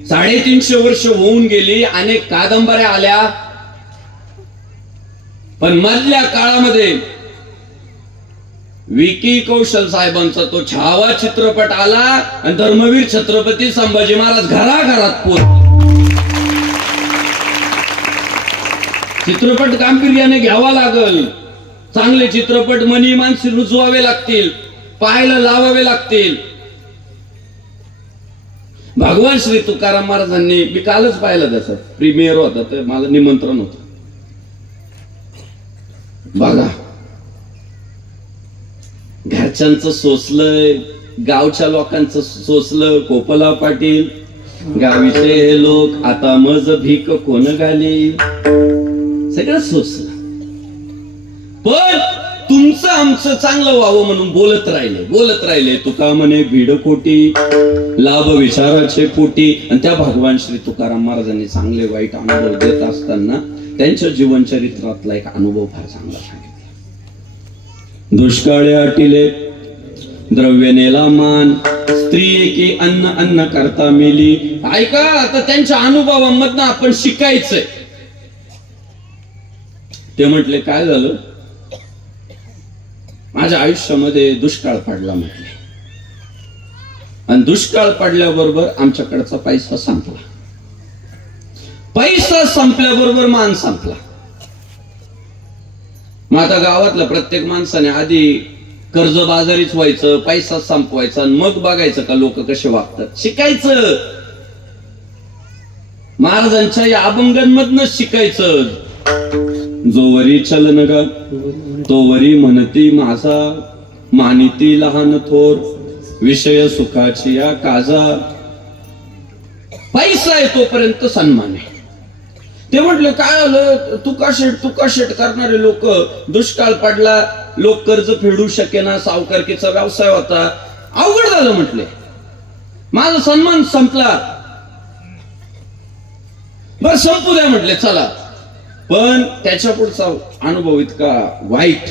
350 वर्ष होऊन गेली, अनेक कादंबऱ्या आल्या, पण मधल्या काळामध्ये विकी कौशल साहेबांचा तो छावा चित्रपट आला आणि धर्मवीर छत्रपती संभाजी महाराज घराघरात पोहोचले. चित्रपट गांभीर्याने घ्यावा लागल. चांगले चित्रपट मनी माणसे रुजवावे लागतील, पाहायला लावावे लागतील. भगवान श्री तुकाराम महाराजांनी, मी कालच पाहिलं त्याचं प्रीमियर होता, तर मला निमंत्रण होतं. बघा, घरच्यांचं सोसलंय, गावच्या लोकांचं सोसलं. कोपला पाटील, गावीचे लोक आता मज भीक कोण घाली, सगळं सोसलं. पण तुमचं आमचं चांगलं व्हावं म्हणून बोलत राहिले. तुका म्हणे भीड कोटी, लाभ विचाराचे पोटी. आणि त्या भगवान श्री तुकाराम महाराजांनी चांगले वाईट अनुभव देत असताना त्यांच्या जीवनचरित्रातला एक अनुभव फार चांगला सांगितला. दुष्काळे आटिले, द्रव्य नेला मान, स्त्री एकी अन्न अन्न करता मेली. ऐका, आता त्यांच्या अनुभवांमधनं आपण शिकायचंय. ते म्हटले, काय झालं, माझ्या आयुष्यामध्ये दुष्काळ पडला म्हटले, आणि दुष्काळ पडल्याबरोबर आमच्याकडचा पैसा संपला. पैसा संपल्याबरोबर मान संपला. मग आता गावातल्या प्रत्येक माणसाने आधी कर्जबाजारीच व्हायचं, पैसा संपवायचा, आणि मग बघायचं का लोक कसे वागतात. शिकायचं, महाराजांच्या या अभंगांमधनं शिकायचं. जोवरी चलन ग तोवरी म्हणती माझा, मानिती लहान थोर, विषय सुखाची या काजा. पैसा आहे तोपर्यंत सन्मान आहे. ते म्हटले, काय आलं, तुका शेट करणारे लोक, दुष्काळ पडला, लोक कर्ज फेडू शकेना, सावकारकीचा व्यवसाय होता, अवघड झालं म्हटले, माझा सन्मान संपला. बर संपू द्या म्हटले चला. पण त्याच्या पुढचा अनुभव इतका वाईट.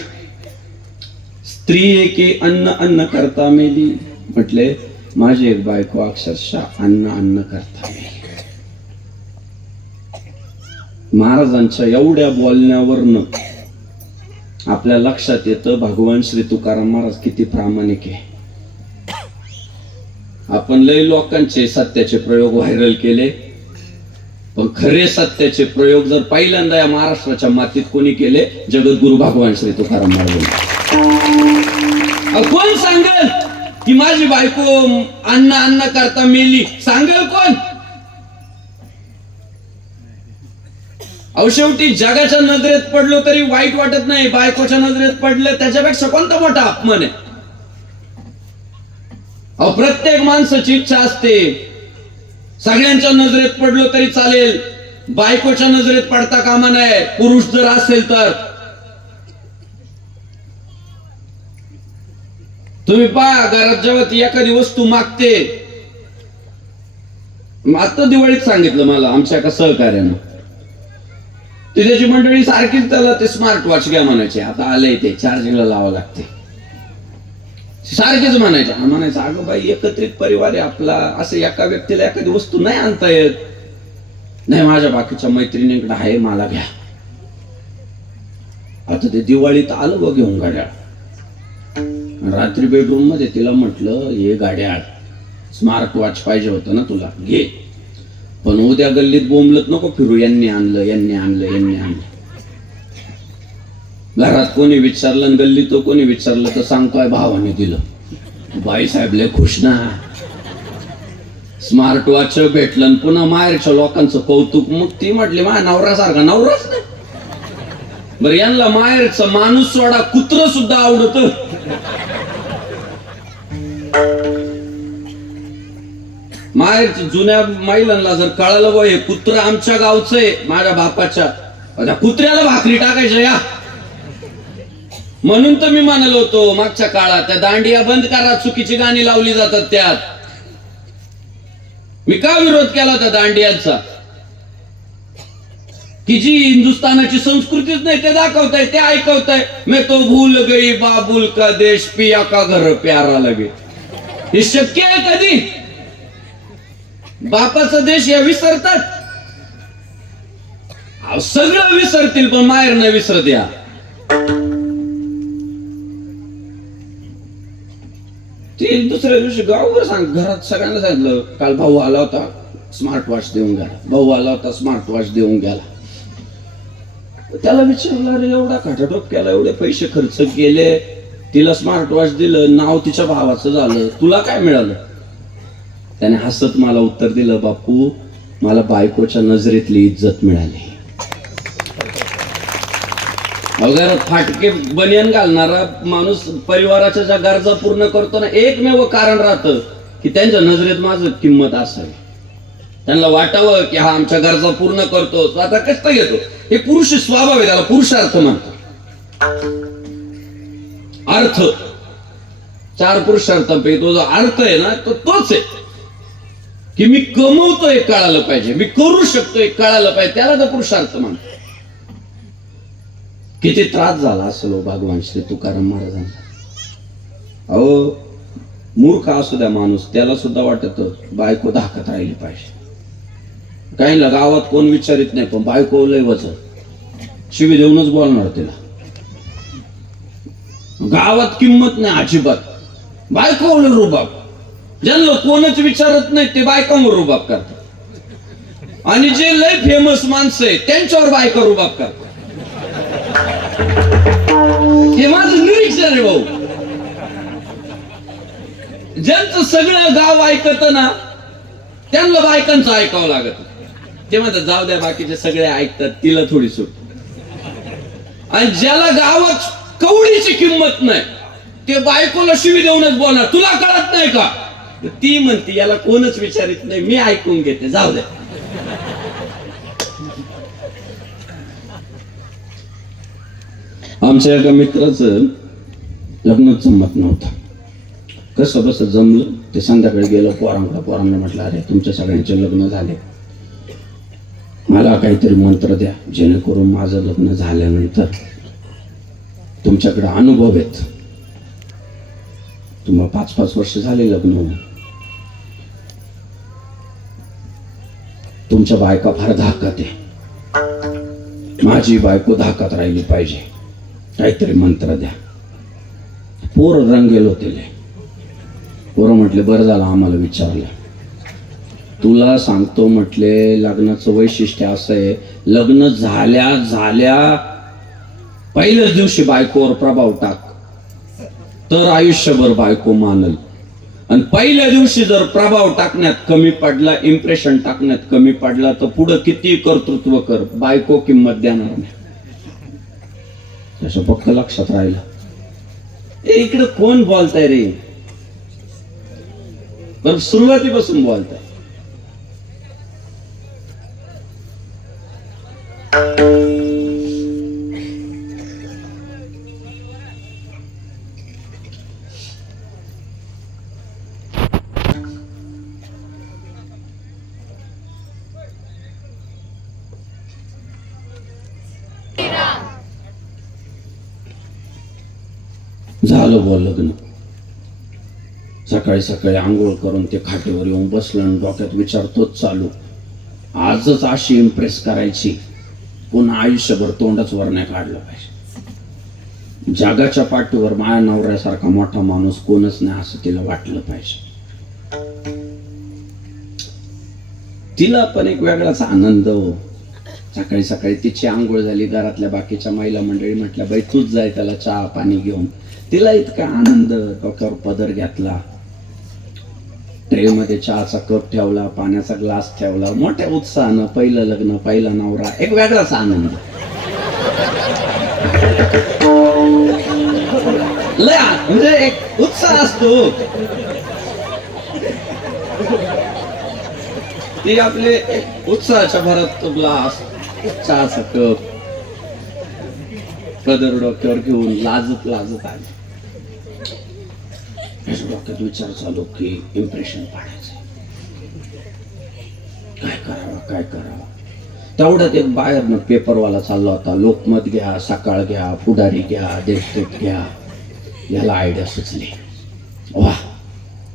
स्त्री एके अन्न अन्न करता मेली. म्हटले माझी एक बायको अक्षरशः अन्न अन्न करता मेली. महाराजांच्या एवढ्या बोलण्यावरनं आपल्या लक्षात येतं भगवान श्री तुकाराम महाराज किती प्रामाणिक आहे. आपण लय लोकांचे सत्याचे प्रयोग व्हायरल केले, पण खरे सत्याचे प्रयोग जर पहिल्यांदा या महाराष्ट्राच्या मातीत कोणी केले, जगद्गुरु भगवान श्री तुकाराम महाराज. कोण सांगेल की माझी बायको अन्न अन्न करता मेली? सांगेल कोण? शेवटी जगाच्या नजरेत पडलो तरी वाईट वाटत नाही, बायकोच्या नजरेत पडलं त्याच्यापेक्षा कोणता मोठा अपमान आहे? प्रत्येक माणसाची इच्छा असते सगळ्यांच्या नजरेत पडलो तरी चालेल, बायकोच्या नजरेत पडता कामा नये, पुरुष जर असेल तर. तुम्ही पहा घरात जेव्हा ती एखादी वस्तू मागते, आता दिवाळीत सांगितलं मला आमच्या एका सहकार्यानं, ती त्याची मंडळी सारखीच त्याला ते स्मार्ट वॉच घ्या म्हणायचे. आता आलंय ते चार्जिंगला लावावं लागते, सारखेच म्हणायचे. म्हणायचं अगं बाई एकत्रित परिवार आहे आपला, असं एका व्यक्तीला एखादी वस्तू नाही आणता येत. नाही माझ्या बाकीच्या मैत्रिणीकडे आहे, मला घ्या. आता ते दिवाळीत आलं बघ घेऊन गाड्या. रात्री बेडरूम मध्ये तिला म्हटलं हे गाड्या स्मार्ट वॉच पाहिजे होतं ना तुला, घे. पण उद्या गल्लीत बोंबलत नको फिरू, यांनी आणलं यांनी आणलं यांनी आणलं. घरात कोणी विचारलं गल्ली तो कोणी विचारलं तर सांगतोय भावाने दिलं. बाई साहेब लय खुश ना, स्मार्ट वॉच भेटलं. पुन्हा माहेरच्या लोकांचं कौतुक. मग ती म्हटली माझ्या नवऱ्यासारखा नवराच नाही. बरं यांना माहेरचं माणूस सोडा कुत्र सुद्धा आवडत. माहेरच्या जुन्या महिलांना जर कळालं बा हे कुत्र आमच्या गावचं आहे माझ्या बापाच्या, त्या कुत्र्याला भाकरी टाकायच्या या. म्हणून तर मी म्हणालो होतो मागच्या काळात त्या दांडिया बंद करा, चुकीची गाणी लावली जातात त्यात. मी का विरोध केला त्या दांडियांचा? की जी हिंदुस्थानाची संस्कृतीच नाही ते दाखवताय, ते ऐकवताय. मैं तो भूल गई बाबुल का देश, पिया का घर प्यारा लगे. हे शक्य आहे कधी? बापाचा देश या विसरतात. सगळं विसरतील पण माहेर नाही विसरत. या ते दुसऱ्या दिवशी गावभर सांग, घरात सगळ्यांना सांगितलं काल भाऊ आला होता स्मार्ट वॉच देऊन गेला, भाऊ आला होता स्मार्ट वॉच देऊन गेला. त्याला विचारलं अरे एवढा खटाटोप केला, एवढे पैसे खर्च केले, तिला स्मार्ट वॉच दिलं, नाव तिच्या भावाचं झालं, तुला काय मिळालं? त्याने हसत मला उत्तर दिलं, बापू मला बायकोच्या नजरेतली इज्जत मिळाली. घरात फाटके बनियान घालणारा माणूस परिवाराच्या ज्या गरजा पूर्ण करतो ना, एकमेव कारण राहतं की त्यांच्या नजरेत माझं किंमत असावी. त्यांना वाटावं की हा आमच्या गरजा पूर्ण करतो, स्वतः कष्ट घेतो. हे पुरुष स्वभाव आहे, त्याला पुरुषार्थ म्हणतो. अर्थ 4 पुरुषार्थांपैकी तो जो अर्थ आहे ना तो तोच आहे की मी कमवतो हे कळालं पाहिजे, मी करू शकतो हे कळालं पाहिजे, त्याला तर पुरुषार्थ म्हणतो. किती त्रास झाला असेल भगवान श्री तुकाराम महाराजांचा. अहो मूर्ख असू द्या माणूस, त्याला सुद्धा वाटत बायको धाकत राहिली पाहिजे. काहीला गावात कोण विचारित नाही, पण बायको लय वचन, शिवी देऊनच बोलणार तिला. गावात किंमत नाही अजिबात, बायकोवर रुबाब. ज्यांना कोणच विचारत नाही ते बायकांवर रुबाब करतात, आणि जे लय फेमस माणसं आहे त्यांच्यावर बायका रुबाब करतात. हे माझं निरीक्षण आहे भाऊ. ज्यांचं सगळं गाव ऐकत ना त्यांना बायकांचं ऐकावं लागत. ते म्हणतात जाऊ द्या बाकीचे सगळे ऐकतात, तिला थोडी सूट. आणि ज्याला गावात कवडीची किंमत नाही ते बायकोला शिवी देऊनच बोलणार, तुला कळत नाही का? ती म्हणते याला कोणच विचारित नाही, मी ऐकून घेते, जाऊ द्या. आमच्या एका मित्राचं लग्न जमत नव्हतं. कसं बस जमलं ते संध्याकाळी गेलं पोरांना म्हटलं अरे तुमच्या सगळ्यांचे लग्न झाले, मला काहीतरी मंत्र द्या जेणेकरून माझं लग्न झाल्यानंतर तुमच्याकडे अनुभव आहेत. तुम्हाला 5-5 वर्ष झाले लग्न होऊन. तुमच्या बायका फार धाकात आहे. माझी बायको धाकात राहिली पाहिजे. काहीतरी मंत्र द्या. पोरं रंगेल होते. पोरं म्हटले बरं झालं आम्हाला विचारलं. तुला सांगतो म्हटले लग्नाचं वैशिष्ट्य असं आहे, लग्न झाल्या झाल्या पहिल्याच दिवशी बायकोवर प्रभाव टाक तर आयुष्यभर बायको मानल. आणि पहिल्या दिवशी जर प्रभाव टाकण्यात कमी पडला, इम्प्रेशन टाकण्यात कमी पडला, तर पुढे किती कर्तृत्व कर बायको किंमत देणार नाही. त्याचं पक्क लक्षात राहिलं. इकडे कोण बोलताय रे? बरं सुरुवातीपासून बोलताय. झालं बोल लग्न. सकाळी सकाळी आंघोळ करून ते खाटेवर येऊन बसलं आणि डोक्यात विचार तोच चालू. आजच अशी इम्प्रेस करायची, पुन्हा आयुष्यभर तोंडच वर नाही काढलं पाहिजे. जगाच्या पाठीवर माया नवऱ्यासारखा मोठा माणूस कोणच नाही असं तिला वाटलं पाहिजे. तिला पण एक वेगळाच आनंद हो. सकाळी सकाळी तिची आंघोळ झाली, घरातल्या बाकीच्या महिला मंडळी म्हटल्या बाई तूच जाय त्याला चहा पाणी घेऊन. तिला इतका आनंद. डोक्यावर पदर घेतला, ट्रे मध्ये चहाचा कप ठेवला, पाण्याचा ग्लास ठेवला. मोठ्या उत्साहानं पहिलं लग्न, पहिला नवरा, एक वेगळाच आनंद. लय म्हणजे एक उत्साह असतो. ती आपले एक उत्साहाच्या भरात तो ग्लास, चहाचा कप, पदर डोक्यावर घेऊन लाजत लाजत आले. डोक्यात विचार चालू की इम्प्रेशन पाडायचं, काय करावं काय करावं. तेवढ्यात एक बाहेरनं पेपरवाला चालला होता. लोकमत घ्या, सकाळ घ्या, पुढारी घ्या, देशदूत घ्या. याला आयडिया सुचली. वा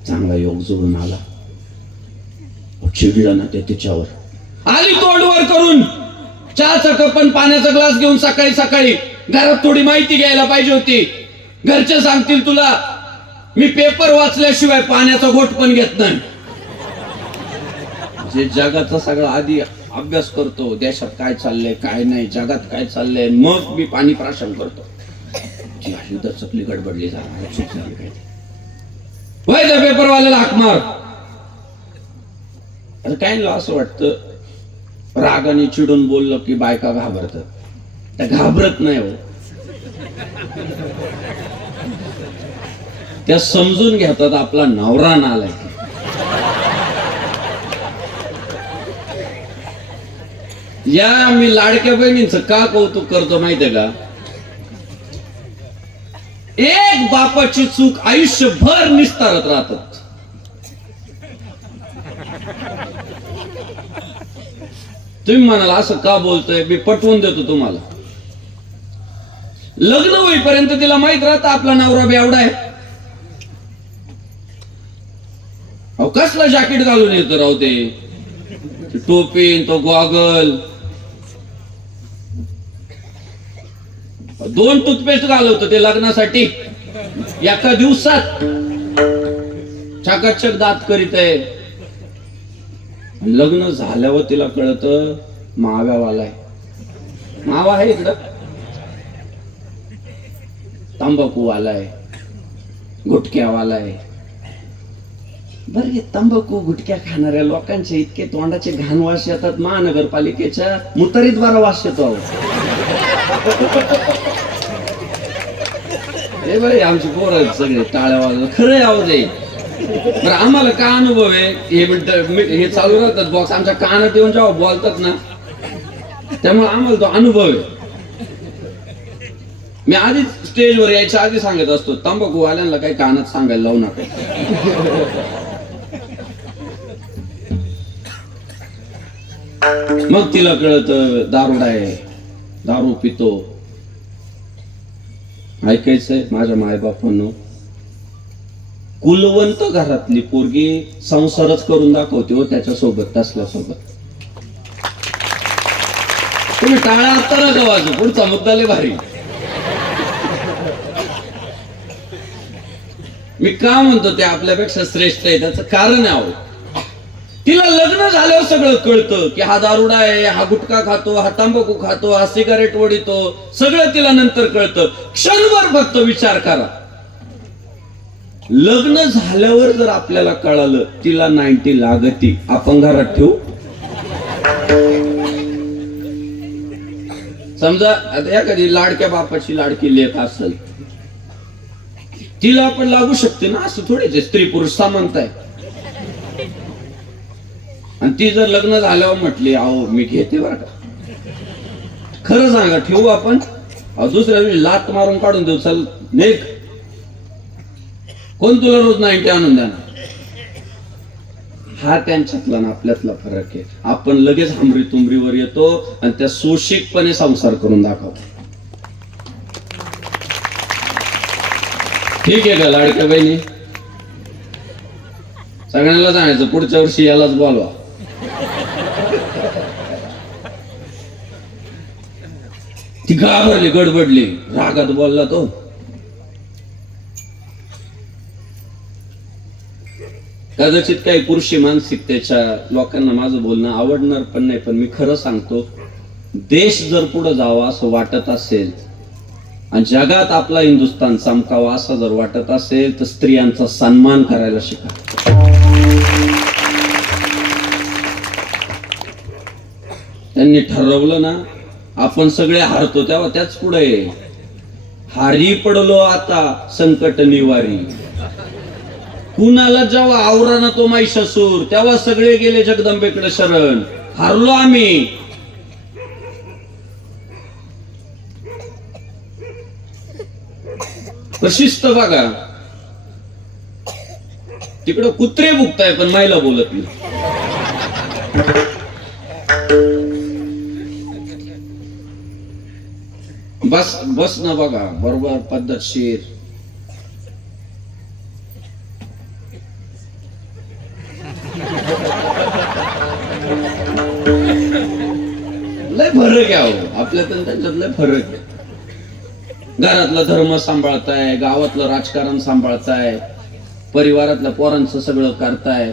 चांगला योग जुळून आला. चिडलं ना ते तिच्यावर. आली तोंडवर करून चहाचा कप आणि पाण्याचा ग्लास घेऊन सकाळी सकाळी. घरात थोडी माहिती घ्यायला पाहिजे होती. घरचे सांगतील तुला मी पेपर वाचल्याशिवाय पाण्याचा घोट पण घेत नाही. जे जगाचा सगळा आधी अभ्यास करतो, देशात काय चाललंय काय नाही, जगात काय चाललंय, मग मी पाणी प्राशन करतो. जी अशी दचकली गडबडली झाली. त्या पेपरवाल्याला हाक मार. काय असं वाटतं रागाने चिडून बोललं की बायका घाबरतात. त्या घाबरत नाही हो. त्या समजून घेतात आपला नवरा नालाय. या मी लाडक्या बहिणींचं का कौतुक करतो माहितीये का? एक बापाची चूक आयुष्यभर निस्तारत राहतात. तुम्ही म्हणाल असं का बोलतोय, मी पटवून देतो तुम्हाला. लग्न होईपर्यंत तिला माहित राहतं आपला नवरा बेवडा आहे. अहो कसला जॅकेट घालून येतो राव ते टोपी तो गॉगल. 2 टूथपेस्ट घालवतो ते लग्नासाठी एका दिवसात. चकाचक दात करीत आहे. लग्न झाल्यावर तिला कळत माव्यावाला आहे. मावा आहे इकडं, तंबाखूवाला आहे, गुटख्यावाला आहे. बरं हे तंबाखू गुटख्या खाणाऱ्या लोकांचे इतके तोंडाचे घाण वास येतात. महानगरपालिकेच्या मुतारीत बारा वास येतो. हे बरे आमची पोरं सगळे टाळ्या वाजवत. खरं आवाज आहे. बरं आम्हाला काय अनुभव आहे, हे चालू राहतात बॉक्स आमच्या कानात येऊन जेव्हा बोलतात ना, त्यामुळे आम्हाला तो अनुभव आहे. मी आधीच स्टेजवर यायच्या आधी सांगत असतो तंबाखू वाल्यांना काही कानात सांगायला लावू नका. मग तिला कळत दारुडा आहे, दारू पितो. ऐकायचंय माझ्या मायबापांनो, कुलवंत घरातली पोरगी संसारच करून दाखवते हो त्याच्यासोबत, तसल्यासोबत. तुम्ही टाळा आता नका वाजू, पुढचा मुद्दा लय भारी. मी का म्हणतो ते आपल्यापेक्षा श्रेष्ठ आहे, त्याचं कारण आहे. तिला लग्न झाल्यावर सगळं कळतं की हा दारुडा आहे, हा गुटखा खातो, हा तंबाखू खातो, हा सिगारेट ओढितो, सगळं तिला नंतर कळतं. क्षणभर फक्त विचार करा, लग्न झाल्यावर जर आपल्याला कळालं तिला 90 लागती, आपण घरात ठेवू? समजा आता एखादी लाडक्या बापाची लाडकी लेक असेल, तिला आपण लागू शकते ना, असं थोडीच स्त्री पुरुष समानता आहे. आणि ती जर लग्न झाल्यावर म्हटली अहो मी घेते बरं का, खरं सांगा ठेवू आपण? दुसऱ्या दिवशी लात मारून काढून देऊ, चल नेक, कोण तुला रोज 90 आणून द्या? हा त्यांच्यातला ना आपल्यातला फरक आहे. आपण लगेच हमरी तुमरीवर येतो आणि त्या सोशिकपणे संसार करून दाखवतो. ठीक आहे का लाडक्या बहिणी? सगळ्यांना सांगायचं पुढच्या वर्षी यालाच बोलवा. ती घाबरली, गडबडली, रागात बोलला तो. कदाचित काही पुरुषी मानसिकतेच्या लोकांना माझं बोलणं आवडणार पण नाही, पण मी खरं सांगतो, देश जर पुढे जावा असं वाटत असेल आणि जगात आपला हिंदुस्थान चमकावा असं जर वाटत असेल तर स्त्रियांचा सन्मान करायला शिका. त्यांनी ठरवलं ना आपण सगळे हारतो, तेव्हा त्याच पुढे हारी पडलो आता संकट निवारी. कुणाला जेव्हा आवराना तो महिषासूर, तेव्हा सगळे गेले जगदंबेकडे शरण. हारलो आम्ही. प्रशिस्त बघा, तिकडं कुत्रे भुकताय पण महिला बोलत नाही. बस बस ना बघा, बरोबर पद्धतशीर. लय फरक आहे आपल्यात आणि त्यांच्यात, लय फरक आहे. घरातला धर्म सांभाळताय, गावातलं राजकारण सांभाळताय, परिवारातल्या पोरांचं सगळं करताय.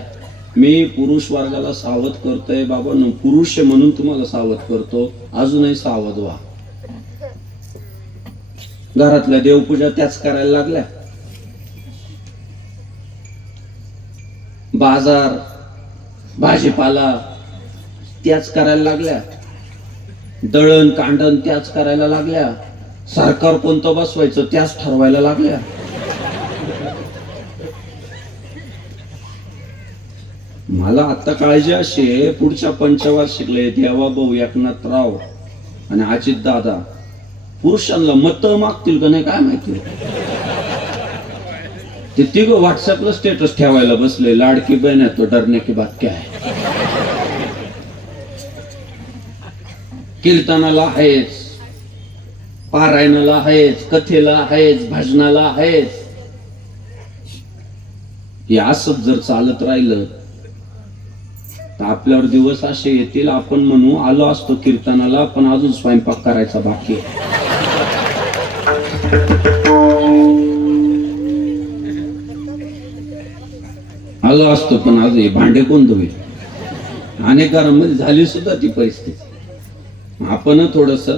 मी पुरुष वर्गाला सावध करतोय बाबा, पुरुष म्हणून तुम्हाला सावध करतो, अजूनही सावध व्हा. घरातल्या देवपूजा त्याच करायला लागल्या, बाजार भाजीपाला त्याच करायला लागल्या, दळण कांडण त्याच करायला लागल्या, सरकार कोणतं बसवायचं त्याच ठरवायला लागल्या. मला आता काळजी अशी आहे, पुढच्या पंचवार्षिकला देवाभाऊ एकनाथराव आणि अजित दादा पुरुषांना मत मागतील का नाही काय माहिती. ते तिघं व्हॉट्सअपला स्टेटस ठेवायला बसले, लाडकी बहन है तो डरने की बात क्या है. कीर्तनाला आहेच, पारायणाला आहेच, कथेला आहेच, भजनाला आहेच. हे असंच जर चालत राहिलं तर आपल्यावर दिवस असे येतील, आपण म्हणू आलो असतो कीर्तनाला पण अजून स्वयंपाक करायचा बाकी आहे. आलो असतो पण अजून भांडे कोण धुईल. अनेक घरांमध्ये झाली सुद्धा ती परिस्थिती. आपण थोडस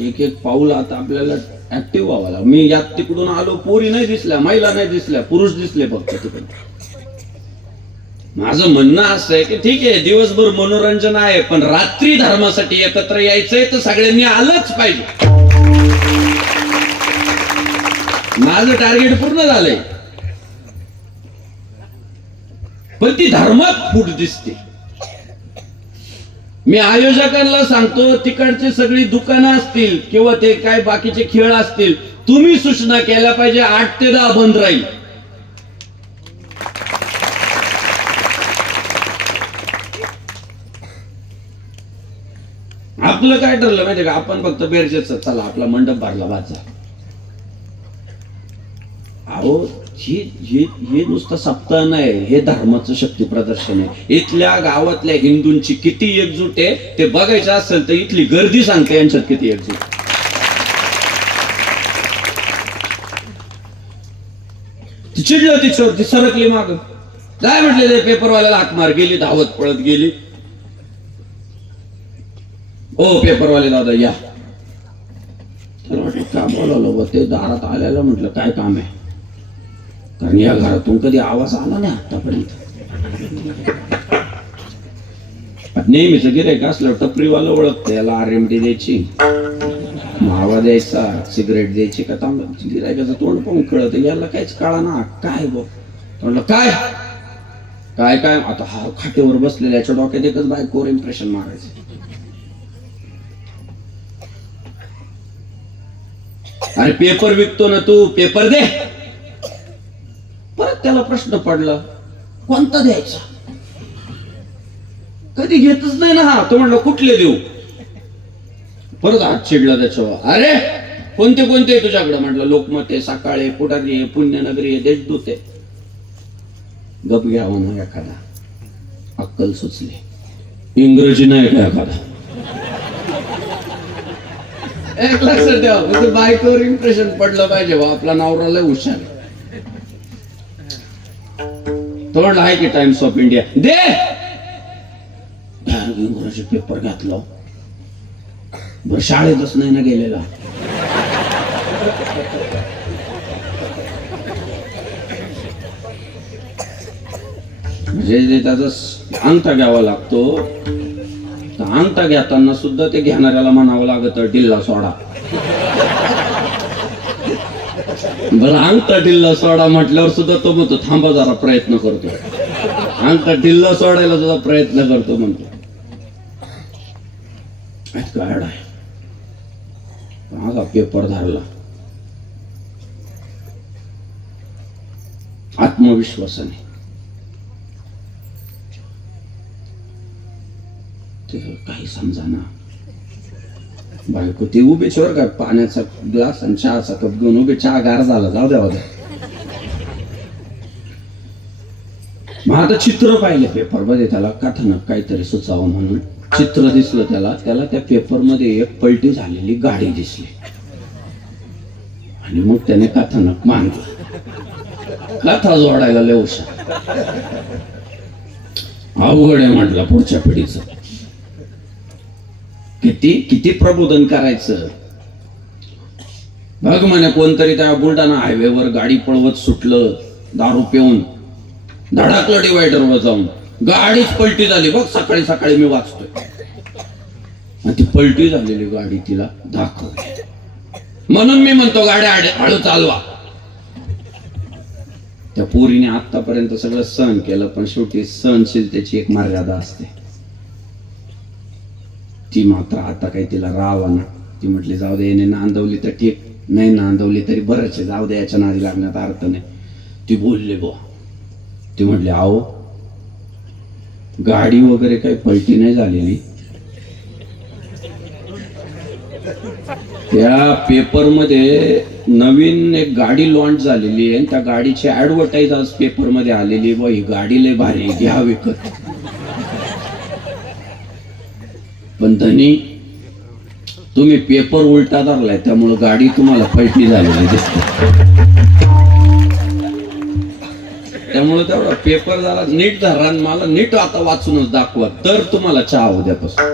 एक एक पाऊल आता आपल्याला ऍक्टिव्ह व्हावं. मी यात तिकडून आलो, पोरी नाही दिसल्या, महिला नाही दिसल्या, पुरुष दिसले फक्त तिकडे. माझं म्हणणं असं आहे की ठीक आहे दिवसभर मनोरंजन आहे, पण रात्री धर्मासाठी एकत्र यायचंय तर सगळ्यांनी आलंच पाहिजे. माझं टार्गेट पूर्ण झालंय, पण ती धर्मात फूट दिसते. मी आयोजकांना सांगतो, तिकडची सगळी दुकानं असतील किंवा ते काय बाकीचे खेळ असतील, तुम्ही सूचना केल्या पाहिजे 8 ते 10 बंद राहील. आपलं काय ठरलं माहितीये का, आपण फक्त बेरजेच चला आपला मंडप भरला बाजा. अहो हे नुसतं सप्ताह नाही, हे धर्माचं शक्ती प्रदर्शन आहे. इथल्या गावातल्या हिंदूंची किती एकजूट आहे ते बघायचं असेल तर इथली गर्दी सांगते यांच्यात किती एकजूट. ती चिडलं तिच्यावरती, सरकली माग. काय म्हटले पेपरवाल्याला हाक मार, गेली धावत पळत गेली. ओ पेपरवाले दादा या. त्याला म्हटलं का बोलावलं बा, ते दारात आल्याला म्हटलं काय काम आहे, कारण या घरातून कधी आवाज आला नाही आतापर्यंत. नेहमीच गिऱ्हाईक असलं टपरीवाला ओळखतं, याला RMD द्यायची, मावा द्यायचा, सिगरेट द्यायची का तांबा. गिऱ्हाईकाचं तोंड पाहून कळत, याला काहीच कळा ना काय बघ. म्हटलं काय काय काय आता हा खाटेवर बसलेल्या याच्या डोक्यात एकच बायकोवर इम्प्रेशन मारायचं. अरे पेपर विकतो ना तू, पेपर दे. परत त्याला प्रश्न पडला कोणता द्यायचा, कधी घेतच नाही ना हा. तो म्हणला कुठले देऊ. परत हात चिडला त्याच्यावर, अरे कोणते कोणते तुझ्याकडे. म्हटलं लोकमत आहे, सकाळ आहे, पुढारी आहे, पुण्यनगरी आहे, देशदूत आहे. गप घ्यावं ना एखादा, अक्कल सुचली. इंग्रजी नाही का एखादा. एक लक्षात ठेवा, म्हणजे बायकोवर इम्प्रेशन पडलं पाहिजे बा, आपला नवरा लय हुशार. तो म्हणला आहे की टाइम्स ऑफ इंडिया दे. इंग्रजी पेपर घातला. बरं शाळेतच नाही ना गेलेला. म्हणजे त्याचा अंगठा घ्यावा लागतो, अंगठा घेताना सुद्धा ते घेणाऱ्याला म्हणावं लागत डिल्ला सोडा. बरं अंगठा डिल्ला सोडा म्हटल्यावर सुद्धा तो म्हणतो थांबा जरा प्रयत्न करतो. अंगठा डिल्ला सोडायला सुद्धा प्रयत्न करतो म्हणतो. काय आहे माझा पेपर धरला. आत्मविश्वासाने काही समजाना. बायको ती उभीच वर का, पाण्याचा ग्लास आणि चहाचा कप घेऊन उभे, चहा गार झाला, जाऊ द्या होत्या. मग आता चित्र पाहिलं पेपर मध्ये, त्याला कथानक काहीतरी सुचावं म्हणून चित्र दिसलं त्याला त्या पेपर मध्ये एक पलटी झालेली गाडी दिसली. आणि मग त्याने कथानक मांडलं. कथा जोडायला लय हुशार. अवघड आहे म्हटलं पुढच्या पिढीचं. किती किती प्रबोधन करायचं. बघ म्हणे कोणतरी त्या बुलढाणा हायवेवर गाडी पळवत सुटलं, दारू पिऊन धडाकलं डिवायडरवर जाऊन, गाडीच पलटी झाली. बघ सकाळी सकाळी मी वाचतोय. आणि ती पलटी झालेली गाडी तिला दाखवली. म्हणून मी म्हणतो गाड्या हळू चालवा. त्या पोरीने आतापर्यंत सगळं सहन केलं, पण शेवटी सहनशीलतेची एक मर्यादा असते. ती मात्र आता काही तिला राहावा ना. ती म्हटली जाऊ दे, याने नांदवली तर ठीक, नाही नांदवली तरी बरंच आहे, जाऊ दे, याच्या नादी लागण्यात अर्थ नाही. ती बोलली बुवा. ती म्हटली आहो गाडी वगैरे काही पलटी नाही झालेली. त्या पेपर मध्ये नवीन एक गाडी लॉन्च झालेली आहे, त्या गाडीची ऍडव्हर्टाईज आज पेपर मध्ये आलेली. व ही गाडी लय भारी, घ्या विकत. पण धनी तुम्ही पेपर उलटा धरलाय, त्यामुळे गाडी तुम्हाला पलटी झालेली दिसते. त्यामुळे तेवढा पेपर जरा नीट धरा, मला नीट आता वाचूनच दाखवा, तर तुम्हाला चहा उद्यापासून.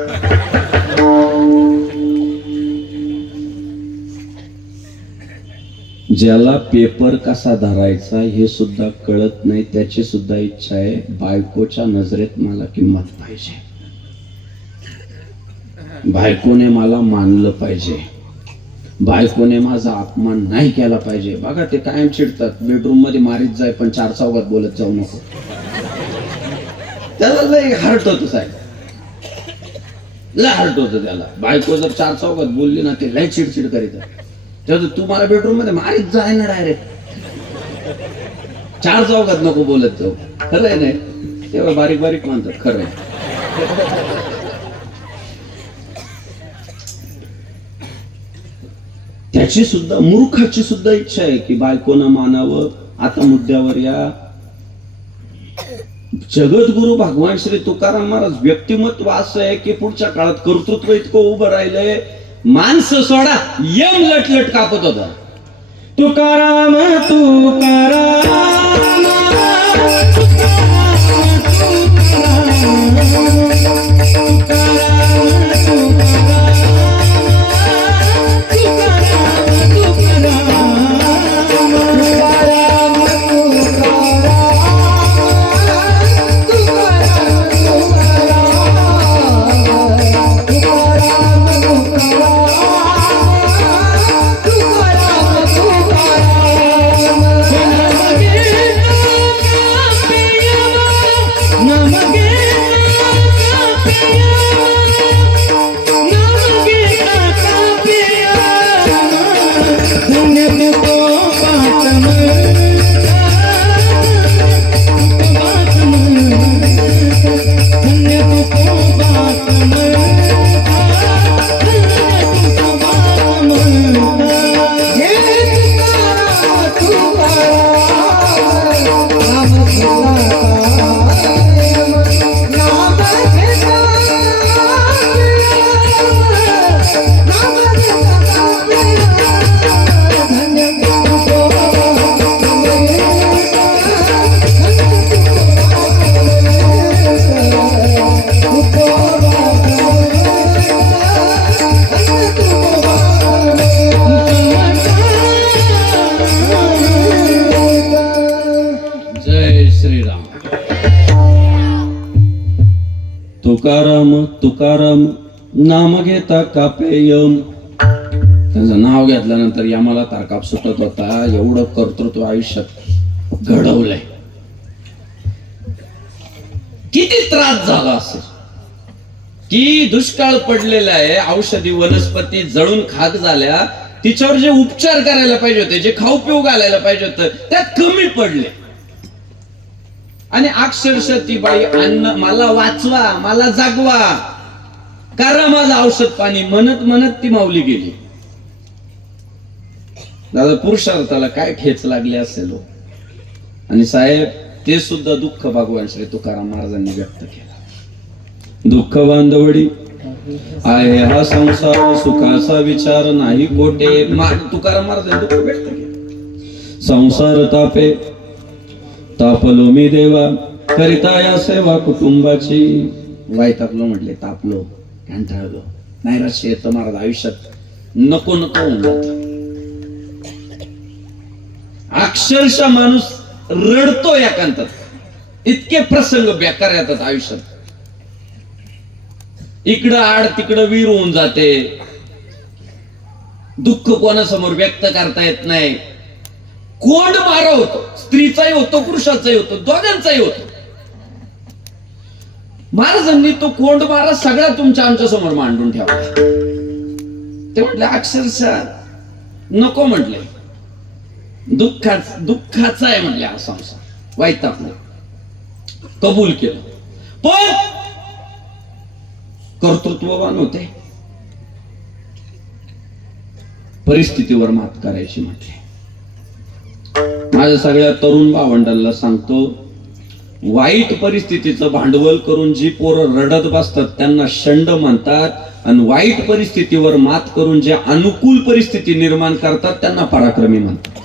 ज्याला पेपर कसा धरायचा हे सुद्धा कळत नाही, त्याची सुद्धा इच्छा आहे बायकोच्या नजरेत मला किंमत पाहिजे, बायकोने मला मानलं पाहिजे, बायकोने माझा अपमान नाही केला पाहिजे. बघा ते कायम चिडतात, बेडरूम मध्ये मारीत जाय पण चार चौघात बोलत जाऊ नको. त्याला लय हर्ट होत साहेब, लय हर्ट होत त्याला. बायको जर चार चौघात बोलली ना ते लय चिडचिड करीत. तर तू मला बेडरूम मध्ये मारीत जाय ना डायरेक्ट, चार चौघात नको बोलत जाऊ. खरंय नाही तेव्हा बारीक बारीक म्हणतात खरंय. ह्याची सुद्धा मूर्खाची सुद्धा इच्छा आहे की बायकोनं मानावं. आता मुद्द्यावर या. जगद्गुरु भगवान श्री तुकाराम महाराज व्यक्तिमत्व असं आहे की पुढच्या काळात कर्तृत्व इतकं उभं राहिलंय, माणसं सोडा यम लटलट कापत होता. तुकाराम तुकाराम तुकाराम तुकाराम नाम घेता कापेयम. त्याचं नाव घेतल्यानंतर यमाला तारकाप सुटत होता. एवढं कर्तृत्व आयुष्यात घडवलंय. किती त्रास झाला असेल की दुष्काळ पडलेला आहे, औषधी वनस्पती जळून खाक झाल्या, तिच्यावर जे उपचार करायला पाहिजे होते, जे खाऊ पिऊ घालायला पाहिजे होतं, त्यात कमी पडले. आणि अक्षरशः ती बाई अन्न मला वाचवा, मला जागवा, करा माझं औषध पाणी म्हणत म्हणत ती माऊली गेली. दादा पुरुषार्थाला काय ठेच लागली असेल. आणि साहेब ते सुद्धा दुःख भगवान श्री तुकाराम महाराजांनी व्यक्त केलं. दुःख बांधवडी आहे हा संसार, सुखाचा विचार नाही कोटे. तुकाराम महाराजांनी दुःख व्यक्त केलं. संसार तापे तापलो मी देवा, करिता या सेवा कुटुंबाची. वाईटापलो म्हटले, तापलो, कंटाळलो, नाही रश येतं महाराज आयुष्यात, नको नको होऊन जात. अक्षरशः माणूस रडतो एकांतात, इतके प्रसंग बेकार येतात आयुष्यात. इकडं आड तिकडं वीर होऊन जाते, दुःख कोणासमोर व्यक्त करता येत नाही. कोंड मारा होतो, स्त्रीचाही होतो, पुरुषाचाही होतो, दोघांचाही होतो. महाराजांनी तो कोंड मारा सगळा तुमच्या आमच्या समोर मांडून ठेवला. ते म्हटले अक्षरशः नको म्हटले, दुःखाचा आहे म्हटले हा संसार, वाईट आपलं कबूल केलं. पण कर्तृत्ववान होते, परिस्थितीवर मात करायची म्हटले. माझ्या सगळ्या तरुण भावंडांना सांगतो, वाईट परिस्थितीचं भांडवल करून जी पोरं रडत बसतात त्यांना शंड म्हणतात, आणि वाईट परिस्थितीवर मात करून जे अनुकूल परिस्थिती निर्माण करतात त्यांना पराक्रमी म्हणतात.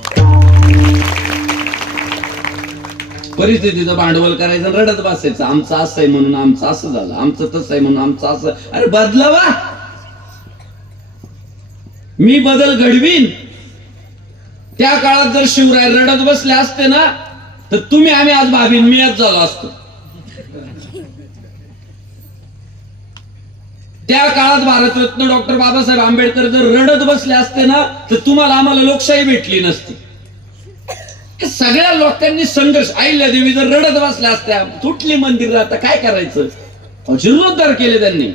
परिस्थितीचं भांडवल करायचं, रडत बसायचं, आमचं असं आहे म्हणून आमचं असं झालं, आमचं तसं आहे म्हणून आमचं असं. अरे बदलावा, मी बदल घडवीन. त्या काळात जर शिवराय रडत बसले असते ना, तर तुम्ही आम्ही आज भाभीन मियाच झालो असतो. त्या काळात भारतरत्न डॉक्टर बाबासाहेब आंबेडकर जर रडत बसले असते ना, तर तुम्हाला आम्हाला लोकशाही भेटली नसती. सगळ्या लोकांनी संघर्ष, अहिल्या देवी जर रडत बसल्या असत्या, तुटली मंदिर, आता काय करायचं, जीर्णोद्धार केले त्यांनी,